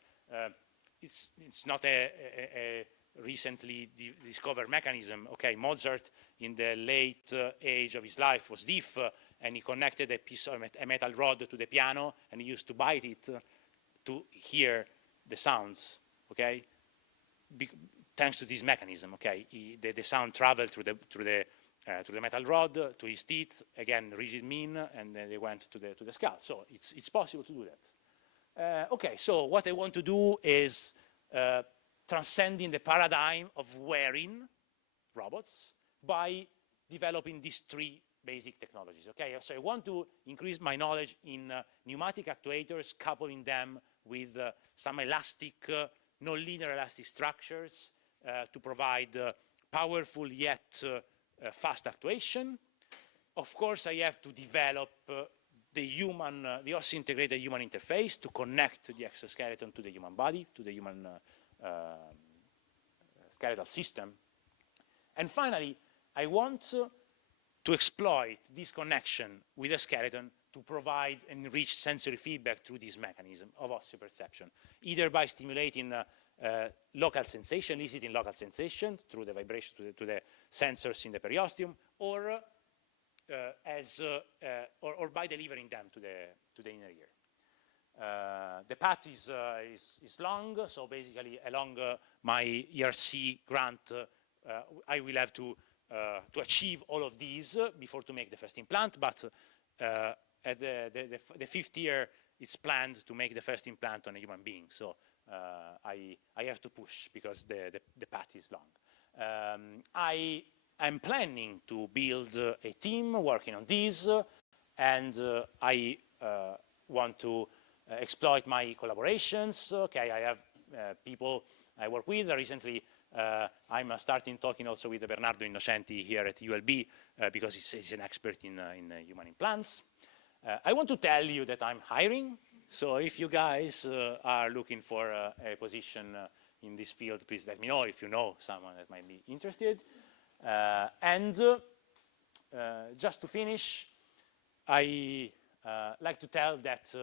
It's not a recently discovered mechanism. Okay, Mozart in the late age of his life was deaf, and he connected a piece of a metal rod to the piano, and he used to bite it to hear the sounds. Okay, thanks to this mechanism. Okay, the sound traveled through the metal rod to his teeth, again rigid mean, and then they went to the skull. So it's possible to do that. Okay, so what I want to do is transcending the paradigm of wearing robots by developing these three basic technologies. Okay, so I want to increase my knowledge in pneumatic actuators, coupling them with some elastic, non-linear elastic structures to provide powerful yet fast actuation. Of course, I have to develop the osseointegrated human interface to connect the exoskeleton to the human body, to the human skeletal system. And finally, I want to exploit this connection with the skeleton to provide enriched sensory feedback through this mechanism of osseoperception, either by stimulating local sensation, eliciting local sensation through the vibration to the sensors in the periosteum, or by delivering them to the inner ear. The path is long, so basically along my ERC grant, I will have to achieve all of these before to make the first implant, but at the fifth year, it's planned to make the first implant on a human being. So I have to push because the path is long. I'm planning to build a team working on this, and I want to exploit my collaborations. Okay, I have people I work with. Recently, I'm starting talking also with Bernardo Innocenti here at ULB because he's an expert in human implants. I want to tell you that I'm hiring. So if you guys are looking for a position in this field, please let me know if you know someone that might be interested. And just to finish, I like to tell that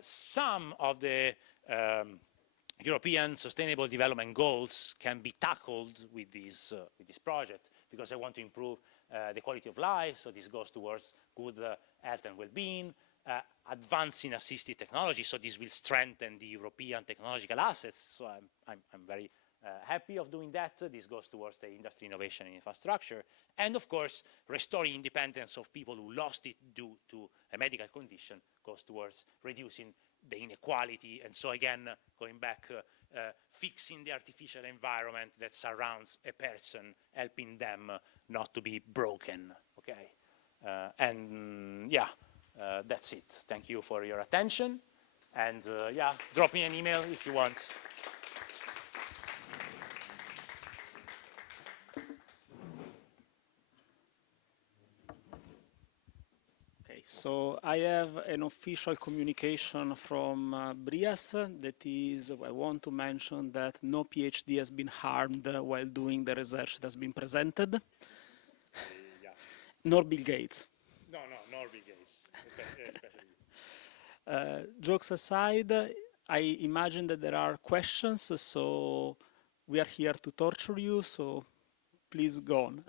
some of the European Sustainable Development Goals can be tackled with this project, because I want to improve the quality of life, so this goes towards good health and well-being, advancing assistive technology, so this will strengthen the European technological assets, so I'm very happy of doing that. This goes towards the industry innovation and infrastructure, and of course, restoring independence of people who lost it due to a medical condition goes towards reducing the inequality, and so again, going back, fixing the artificial environment that surrounds a person, helping them not to be broken, okay? And yeah, that's it. Thank you for your attention, and yeah, drop me an email if you want. So I have an official communication from BrIAS that is, I want to mention that no PhD has been harmed while doing the research that has been presented. Yeah. Nor Bill Gates. No, nor Bill Gates, especially. Jokes aside, I imagine that there are questions, so we are here to torture you, so please go on.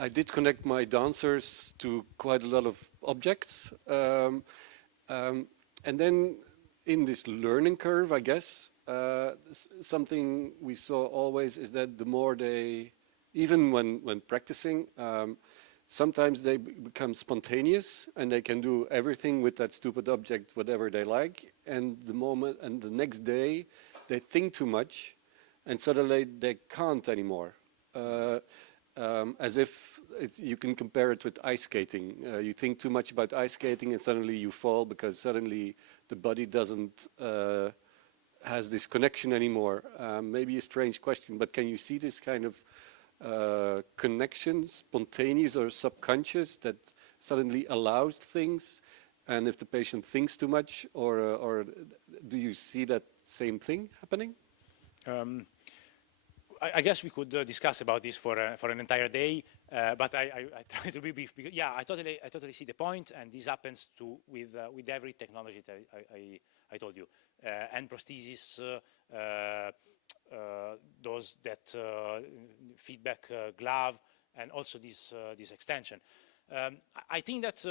I did connect my dancers to quite a lot of objects. And then in this learning curve, I guess, something we saw always is that the more they, even when practicing, sometimes they become spontaneous and they can do everything with that stupid object, whatever they like. And the next day, they think too much and suddenly they can't anymore. As if you can compare it with ice skating. You think too much about ice skating and suddenly you fall because suddenly the body doesn't has this connection anymore. Maybe a strange question, but can you see this kind of connection, spontaneous or subconscious, that suddenly allows things? And if the patient thinks too much, or do you see that same thing happening? I guess we could discuss about this for an entire day, but I try to be brief. Because, yeah, I totally see the point, and this happens with every technology that I told you, and prosthesis, those that feedback glove, and also this extension. I think that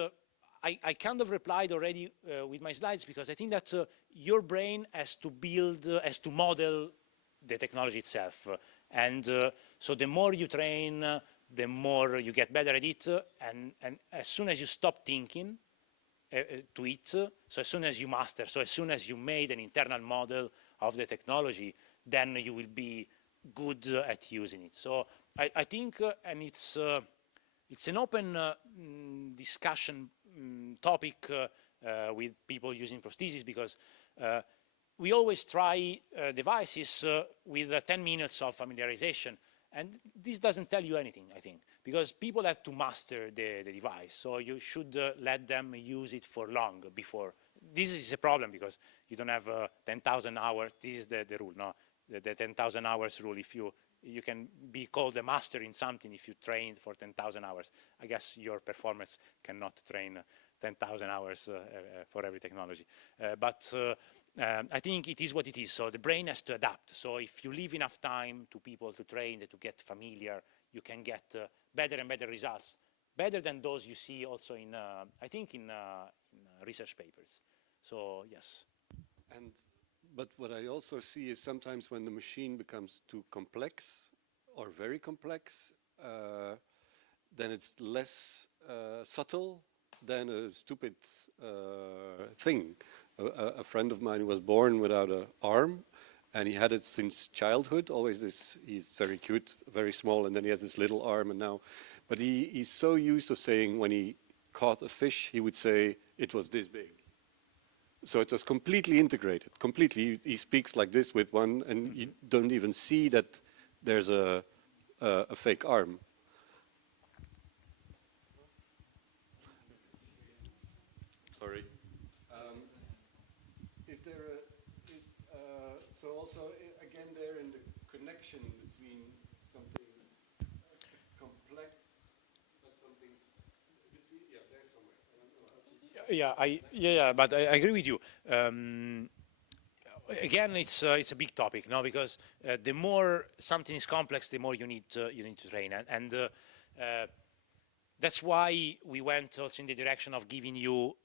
I kind of replied already with my slides, because I think that your brain has to build, has to model the technology itself. And so the more you train, the more you get better at it. And as soon as you stop thinking to it, so as soon as you master, so as soon as you made an internal model of the technology, then you will be good at using it. So I think, and it's an open discussion topic with people using prosthesis, because we always try devices with 10 minutes of familiarization, and this doesn't tell you anything, I think, because people have to master the device, so you should let them use it for long before. This is a problem, because you don't have 10,000 hours. This is the rule, no? The 10,000 hours rule. If you can be called a master in something if you trained for 10,000 hours. I guess your performance cannot train 10,000 hours for every technology. But I think it is what it is. So the brain has to adapt. So if you leave enough time to people to train, to get familiar, you can get better and better results, better than those you see also in, I think, in research papers. So yes. But what I also see is sometimes when the machine becomes too complex or very complex, then it's less subtle than a stupid thing. A friend of mine was born without an arm, and he had it since childhood. Always this, he's very cute, very small, and then he has this little arm, and now, but he's so used to saying when he caught a fish, he would say it was this big. So it was completely integrated, completely. He speaks like this with one, and you don't even see that there's a fake arm. Sorry. Is there so also again there in the connection between something complex, but something between, yeah, there's somewhere. I don't know how to Yeah, but I agree with you. Again, it's a big topic, no? Because the more something is complex, the more you need to train, and that's why we went also in the direction of giving you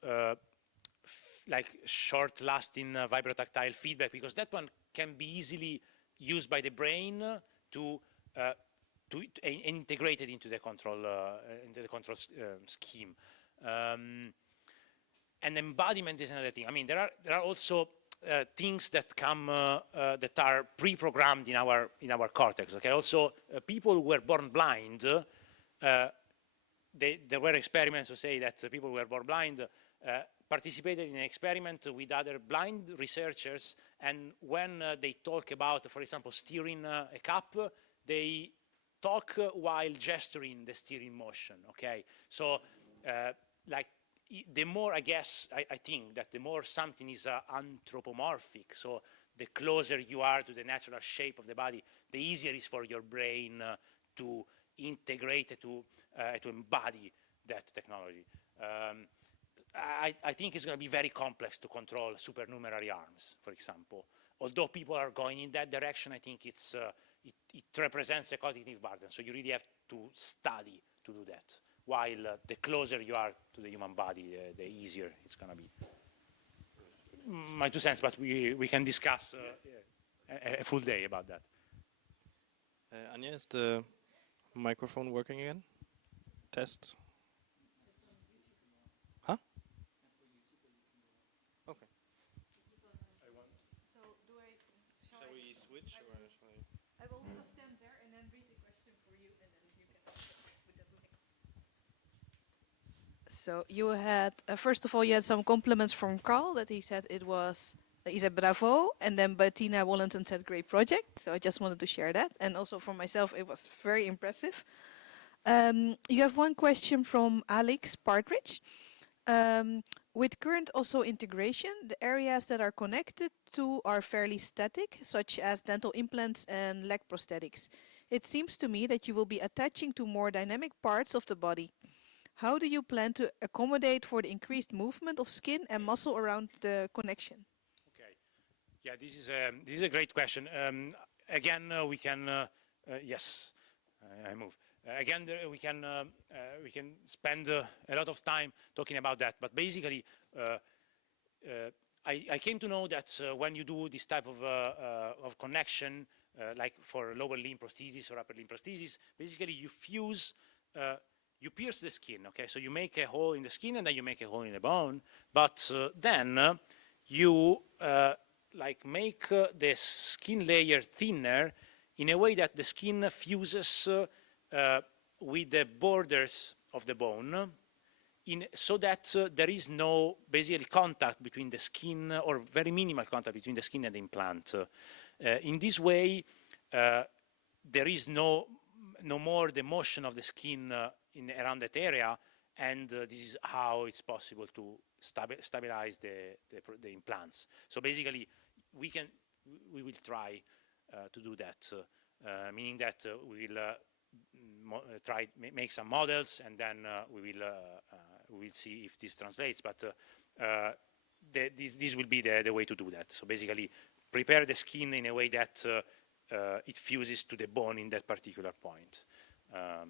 like short-lasting vibrotactile feedback, because that one can be easily used by the brain to integrate it into the control scheme. And embodiment is another thing. I mean, there are also things that come that are pre-programmed in our cortex. Okay, also people who were born blind. There were experiments to say that people who were born blind participated in an experiment with other blind researchers, and when they talk about, for example, steering a cup, they talk while gesturing the steering motion. Okay, so like the more, I guess, I think that the more something is anthropomorphic, so the closer you are to the natural shape of the body, the easier it is for your brain to integrate, to embody that technology. I think it's going to be very complex to control supernumerary arms, for example. Although people are going in that direction, I think it represents a cognitive burden. So you really have to study to do that. While the closer you are to the human body, the easier it's going to be. My 2 cents, but we can discuss a full day about that. Anya, is the microphone working again? Test. Huh? Okay. So do I? Shall we switch or shall I? I will just stand there and then read the question for you, and then you can with the mic. So you had first of all you had some compliments from Carl that he said it was. He said bravo, and then Bettina Wallington said great project. So I just wanted to share that, and also for myself it was very impressive. You have one question from Alex Partridge. With current osseointegration, the areas that are connected to are fairly static, such as dental implants and leg prosthetics. It seems to me that you will be attaching to more dynamic parts of the body. How do you plan to accommodate for the increased movement of skin and muscle around the connection? Okay. Yeah, this is a great question. Again, we can yes, I move. Again, we can spend a lot of time talking about that. But basically, I came to know that when you do this type of connection, like for lower limb prosthesis or upper limb prosthesis, basically you fuse, you pierce the skin. Okay, so you make a hole in the skin and then you make a hole in the bone. But then you like make the skin layer thinner in a way that the skin fuses with the borders of the bone, so that there is no basically contact between the skin, or very minimal contact between the skin and the implant. In this way, there is no more the motion of the skin around that area, and this is how it's possible to stabilize the implants. So basically, we will try to do that, meaning that we will make some models, and then we will see if this translates. But this will be the way to do that. So basically, prepare the skin in a way that it fuses to the bone in that particular point. Yeah.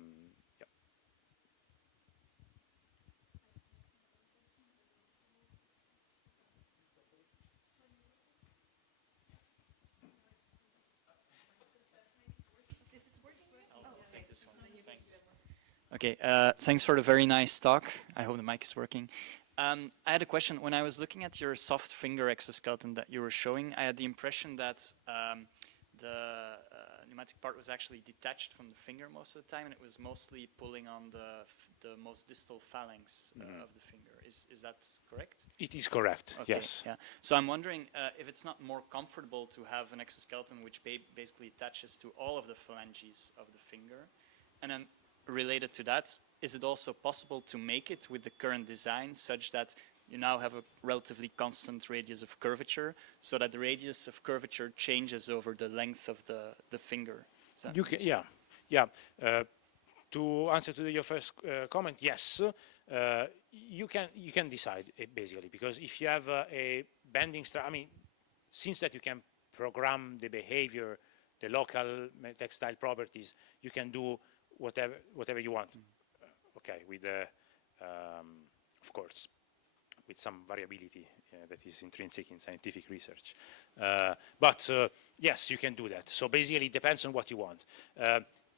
Okay, thanks for the very nice talk. I hope the mic is working. I had a question. When I was looking at your soft finger exoskeleton that you were showing, I had the impression that the pneumatic part was actually detached from the finger most of the time, and it was mostly pulling on the most distal phalanx of the finger. Is that correct? It is correct, okay, yes. Yeah. So I'm wondering if it's not more comfortable to have an exoskeleton which basically attaches to all of the phalanges of the finger. And then related to that, is it also possible to make it with the current design such that you now have a relatively constant radius of curvature, so that the radius of curvature changes over the length of the finger? You can, yeah. To answer to your first comment, yes, you can decide basically, because if you have a bending I mean, since that you can program the behavior, the local textile properties, you can do whatever you want. Okay, with of course, with some variability that is intrinsic in scientific research. But yes, you can do that. So basically, it depends on what you want.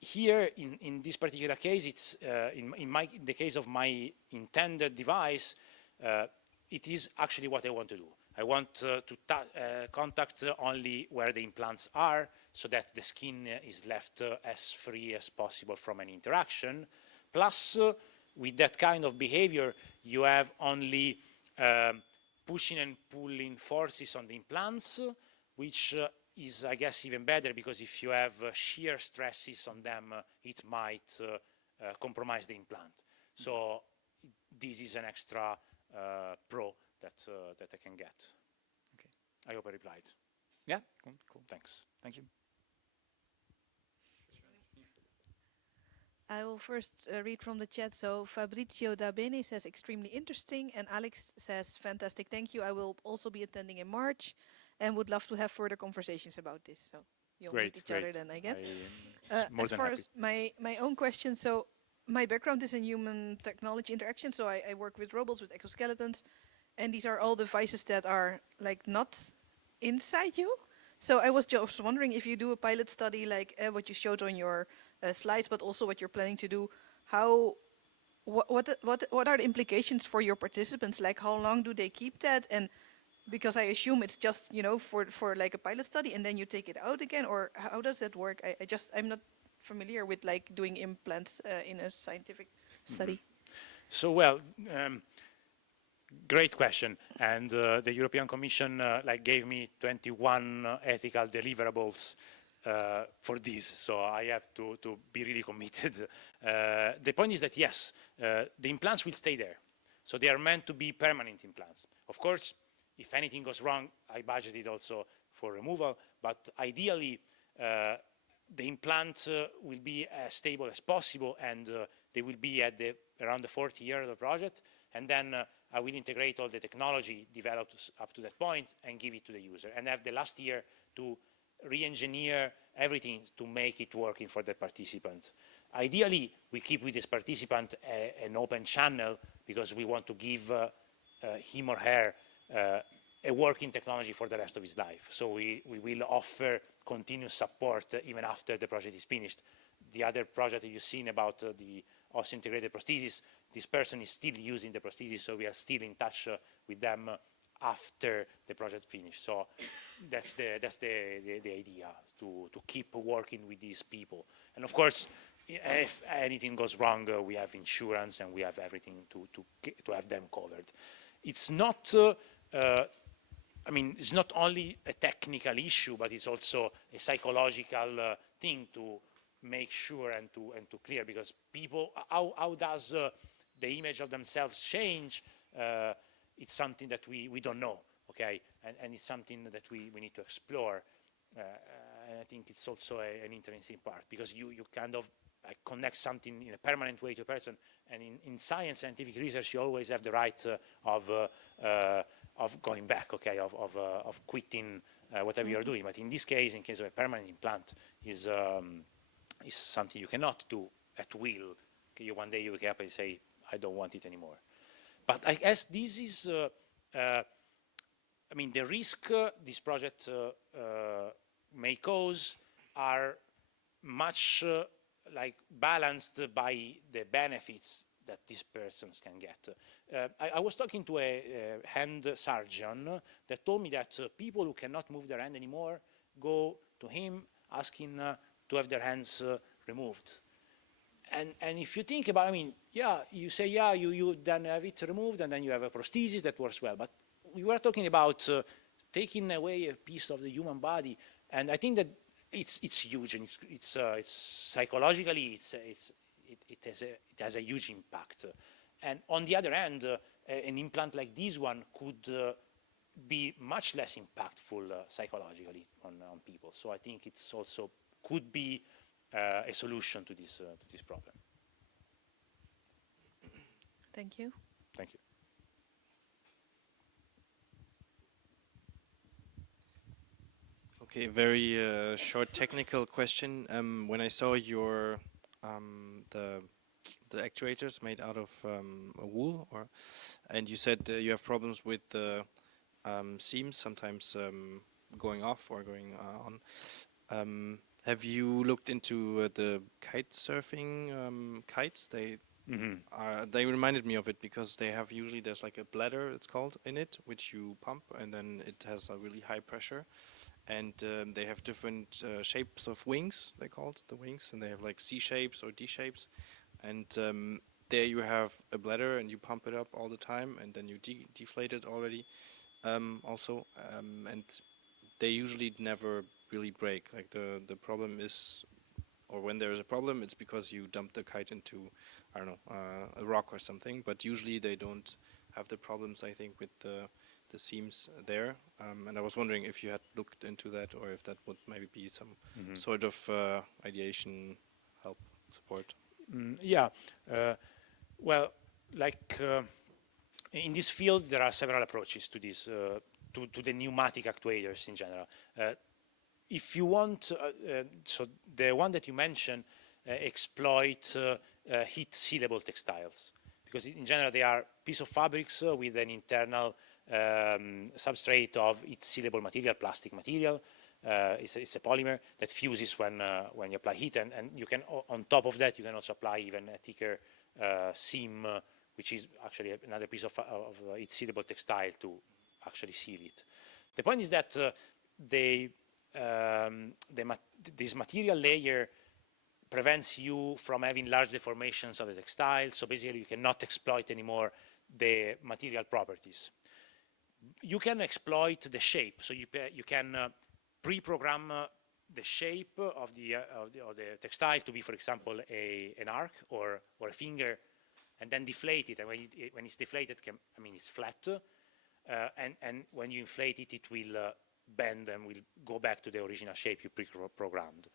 Here, in this particular case, it's in the case of my intended device, it is actually what I want to do. I want to contact only where the implants are, so that the skin is left as free as possible from any interaction. Plus, with that kind of behavior, you have only pushing and pulling forces on the implants, which is, I guess, even better, because if you have shear stresses on them, it might compromise the implant. So this is an extra pro that I can get. Okay, I hope I replied. Yeah, cool. Thanks. Thank you. I will first read from the chat. So Fabrizio Da Bene says extremely interesting, and Alex says fantastic, thank you. I will also be attending in March and would love to have further conversations about this. So you'll meet each other then, I guess. More as than far happy. as my own question, so my background is in human technology interaction, so I work with robots, with exoskeletons, and these are all devices that are like not inside you. So I was just wondering if you do a pilot study like what you showed on your slides, but also what you're planning to do, how what are the implications for your participants? Like how long do they keep that? And because I assume it's just, you know, for like a pilot study and then you take it out again, or how does that work? I'm not familiar with like doing implants in a scientific study. So, well, great question. And the European Commission like gave me 21 ethical deliverables for this, so I have to be really committed. The point is that yes, the implants will stay there. So they are meant to be permanent implants. Of course, if anything goes wrong, I budgeted also for removal, but ideally, the implants will be as stable as possible, and they will be at around the 4th year of the project, and then I will integrate all the technology developed up to that point and give it to the user, and have the last year to re-engineer everything to make it working for the participant. Ideally, we keep with this participant an open channel because we want to give him or her a working technology for the rest of his life. So we will offer continuous support even after the project is finished. The other project that you've seen about the osseointegrated prosthesis, this person is still using the prosthesis, so we are still in touch with them after the project finished. So that's the idea, to keep working with these people. And of course, if anything goes wrong, we have insurance and we have everything to have them covered. It's not, I mean, it's not only a technical issue, but it's also a psychological thing to make sure and to clear, because people, how does the image of themselves change? It's something that we don't know, okay? And it's something that we need to explore. And I think it's also an interesting part, because you kind of like connect something in a permanent way to a person. And in science, scientific research, you always have the right of going back, okay, of quitting whatever you're doing. But in this case, in case of a permanent implant, is something you cannot do at will. Okay, one day you wake up and say, I don't want it anymore. But I guess this is, I mean, the risk this project may cause are much like balanced by the benefits that these persons can get. I was talking to a hand surgeon that told me that people who cannot move their hand anymore go to him asking to have their hands removed. And if you think about, I mean, yeah, you say, yeah, you then have it removed and then you have a prosthesis that works well. But we were talking about taking away a piece of the human body, and I think that it's huge, and it's psychologically it has a huge impact. And on the other hand, an implant like this one could be much less impactful psychologically on people. So I think it's also could be a solution to this problem. Thank you. Thank you. Okay, very short technical question. When I saw your the actuators made out of a wool, and you said you have problems with the seams sometimes going off or going on. Have you looked into the kite surfing kites? They reminded me of it because they have usually there's like a bladder, it's called, in it, which you pump, and then it has a really high pressure. And they have different shapes of wings, they called the wings, and they have like C shapes or D shapes. And there you have a bladder and you pump it up all the time, and then you deflate it already also. And they usually never really break. Like the problem is, or when there is a problem, it's because you dump the kite into, I don't know, a rock or something. But usually they don't have the problems, I think, with the seams there. And I was wondering if you had looked into that, or if that would maybe be some sort of ideation help support. Yeah. Well, like in this field, there are several approaches to this, to the pneumatic actuators in general. If you want, so the one that you mentioned exploit heat-sealable textiles, because in general they are piece of fabrics with an internal substrate of heat-sealable material, plastic material. It's a polymer that fuses when you apply heat, and you can, on top of that, you can also apply even a thicker seam, which is actually another piece of heat-sealable textile to actually seal it. The point is that this material layer prevents you from having large deformations of the textile, so basically you cannot exploit anymore the material properties. You can exploit the shape, so you can pre-program the shape of the textile to be, for example, an arc or a finger, and then deflate it. And when it's deflated, it's flat, and when you inflate it, it will bend and will go back to the original shape you pre-programmed.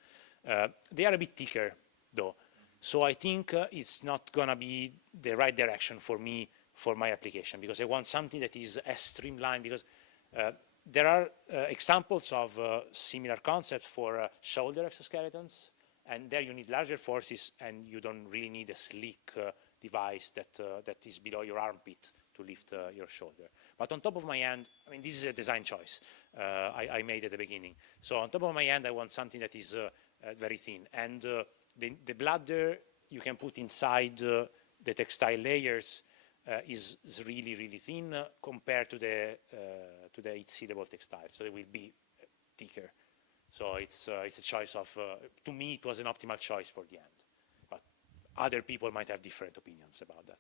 They are a bit thicker, though, so I think it's not gonna be the right direction for me for my application, because I want something that is as streamlined, because there are examples of similar concepts for shoulder exoskeletons, and there you need larger forces and you don't really need a sleek device that is below your armpit to lift your shoulder. But on top of my hand, this is a design choice I made at the beginning. So on top of my hand, I want something that is very thin, and the bladder you can put inside the textile layers is really, really thin compared to the heat-sealable textiles, so it will be thicker. So it's a choice of, to me, it was an optimal choice for the end. But other people might have different opinions about that.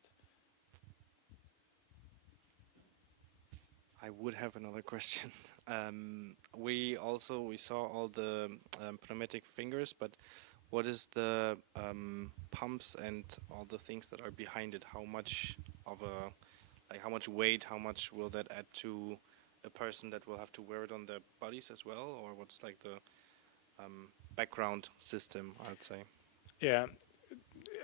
I would have another question. We saw all the pneumatic fingers, but what is the pumps and all the things that are behind it? How much of how much weight, how much will that add to a person that will have to wear it on their bodies as well, or what's like the background system, I'd say? Yeah,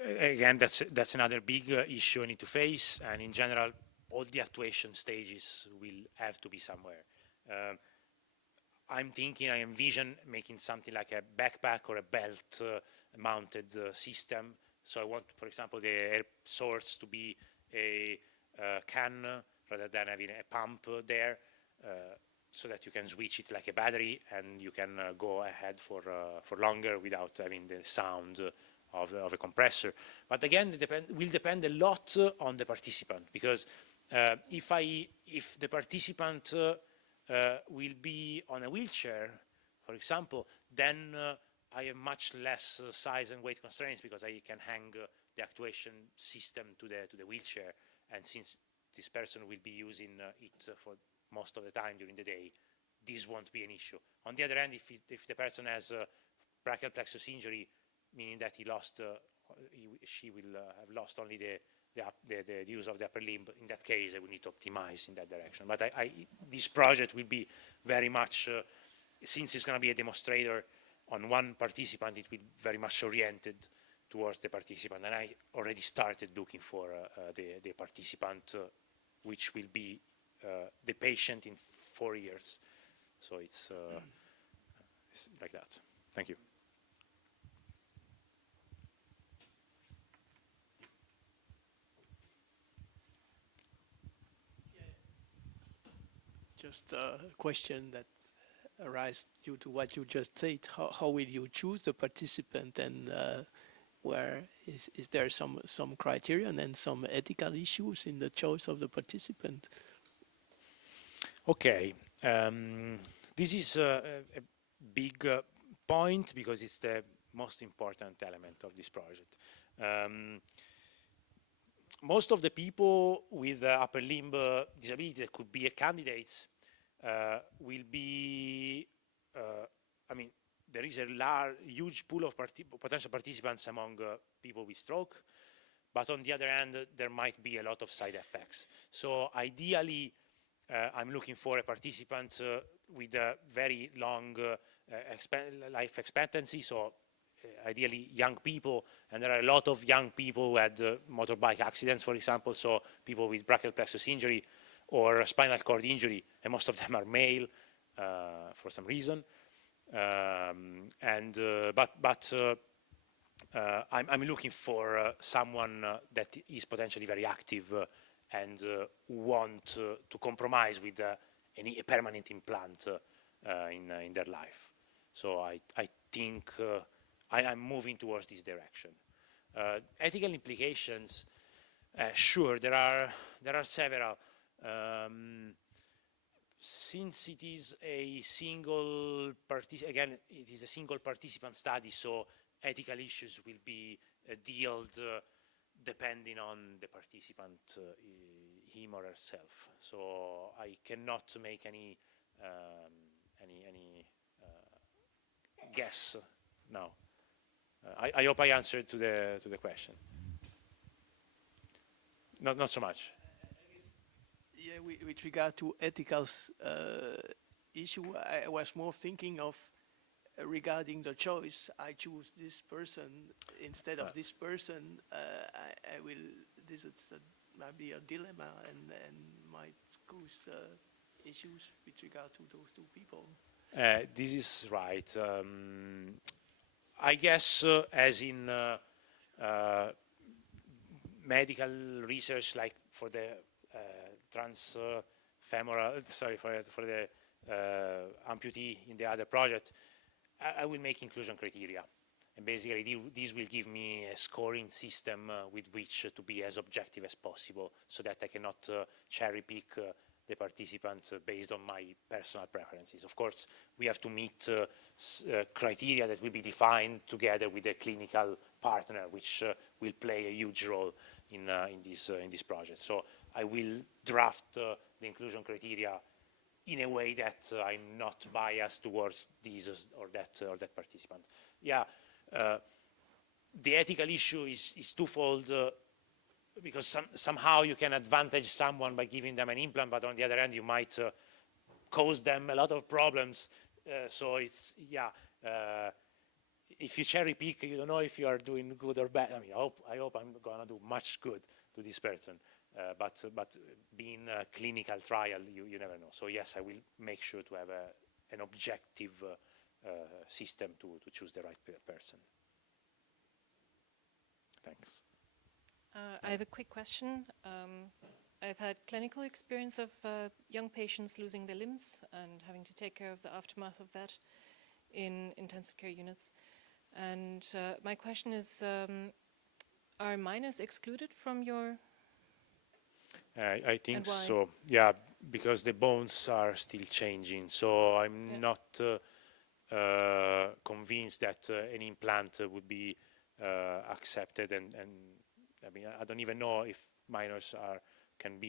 again, that's another big issue I need to face, and in general, all the actuation stages will have to be somewhere. I envision making something like a backpack or a belt mounted system. So I want, for example, the air source to be a can rather than having a pump there, so that you can switch it like a battery and you can go ahead for longer without having the sound of a compressor. But again, it will depend a lot on the participant, because if the participant will be on a wheelchair, for example, then I have much less size and weight constraints, because I can hang the actuation system to the wheelchair, and since this person will be using it for most of the time during the day, this won't be an issue. On the other hand, if the person has a brachial plexus injury, meaning that she will have lost only the use of the upper limb, in that case I will need to optimize in that direction. But this project will be very much, since it's going to be a demonstrator on one participant, it will be very much oriented towards the participant. And I already started looking for the participant, which will be the patient in 4 years. So it's like that. Thank you. Just a question that arises due to what you just said. How will you choose the participant, and where is there some criterion and some ethical issues in the choice of the participant? Okay, this is a big point, because it's the most important element of this project. Most of the people with upper limb disability that could be candidates will be, there is a huge pool of potential participants among people with stroke, but on the other hand, there might be a lot of side effects. So ideally, I'm looking for a participant with a very long life expectancy, so ideally young people, and there are a lot of young people who had motorbike accidents, for example, so people with brachial plexus injury or spinal cord injury, and most of them are male for some reason. I'm looking for someone that is potentially very active and want to compromise with a permanent implant in their life. So I think I'm moving towards this direction. Ethical implications, sure, there are several. Since it is a single participant study, so ethical issues will be dealt depending on the participant, him or herself. So I cannot make any guess now. I hope I answered to the question. Not so much. Yeah, with regard to ethical issue, I was more thinking of regarding the choice. I choose this person instead of this person. I will. This is might be a dilemma and might cause issues with regard to those two people. This is right. I guess as in medical research, like for the for the amputee in the other project, I will make inclusion criteria. And basically, this will give me a scoring system with which to be as objective as possible, so that I cannot cherry pick the participant based on my personal preferences. Of course, we have to meet criteria that will be defined together with a clinical partner, which will play a huge role in this project. So I will draft the inclusion criteria in a way that I'm not biased towards this or that participant. Yeah, the ethical issue is twofold. Because somehow you can advantage someone by giving them an implant, but on the other hand, you might cause them a lot of problems. So it's, yeah, if you cherry pick, you don't know if you are doing good or bad. I mean, I hope I'm gonna do much good to this person. But being a clinical trial, you never know. So yes, I will make sure to have an objective system to choose the right person. Thanks. I have a quick question. I've had clinical experience of young patients losing their limbs and having to take care of the aftermath of that in intensive care units. And my question is, are minors excluded from your... I think so, yeah, because the bones are still changing. So I'm not convinced that an implant would be accepted, and I mean, I don't even know if minors can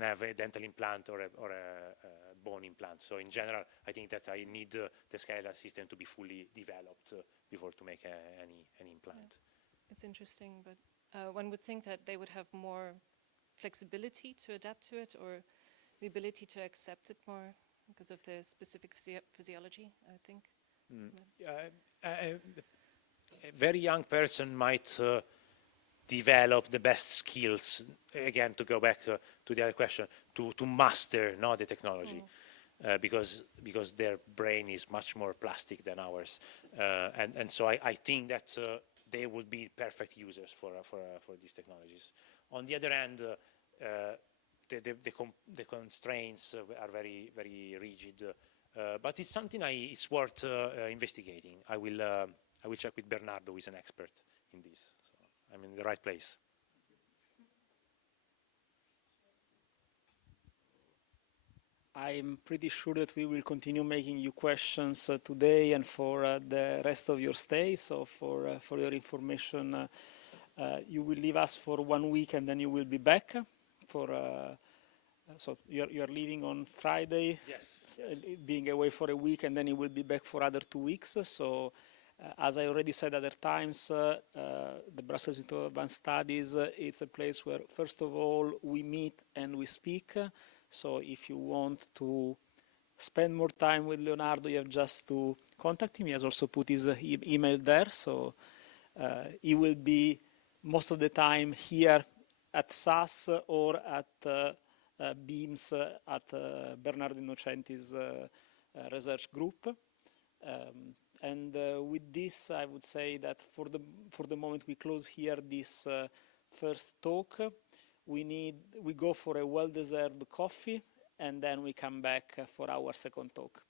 have a dental implant or a bone implant. So in general, I think that I need the skeletal system to be fully developed before to make any implant. Yeah. It's interesting, but one would think that they would have more flexibility to adapt to it, or the ability to accept it more because of the specific physiology, I think. A very young person might develop the best skills, again, to go back to the other question, to master the technology, because their brain is much more plastic than ours. And so I think that they would be perfect users for these technologies. On the other hand, the constraints are very, very rigid, but it's something it's worth investigating. I will check with Bernardo, who is an expert in this. So I'm in the right place. I'm pretty sure that we will continue making you questions today and for the rest of your stay. So for your information, you will leave us for 1 week and then you will be back. So you're leaving on Friday, yes. Being away for a week, and then you will be back for other 2 weeks. So as I already said other times, the Brussels Institute of Advanced Studies, it's a place where, first of all, we meet and we speak. So if you want to spend more time with Leonardo, you have just to contact him. He has also put his email there. So he will be most of the time here at SAAS or at BEAMS at Bernardo Innocenti's research group. And with this, I would say that for the moment we close here this first talk. We go for a well-deserved coffee, and then we come back for our second talk.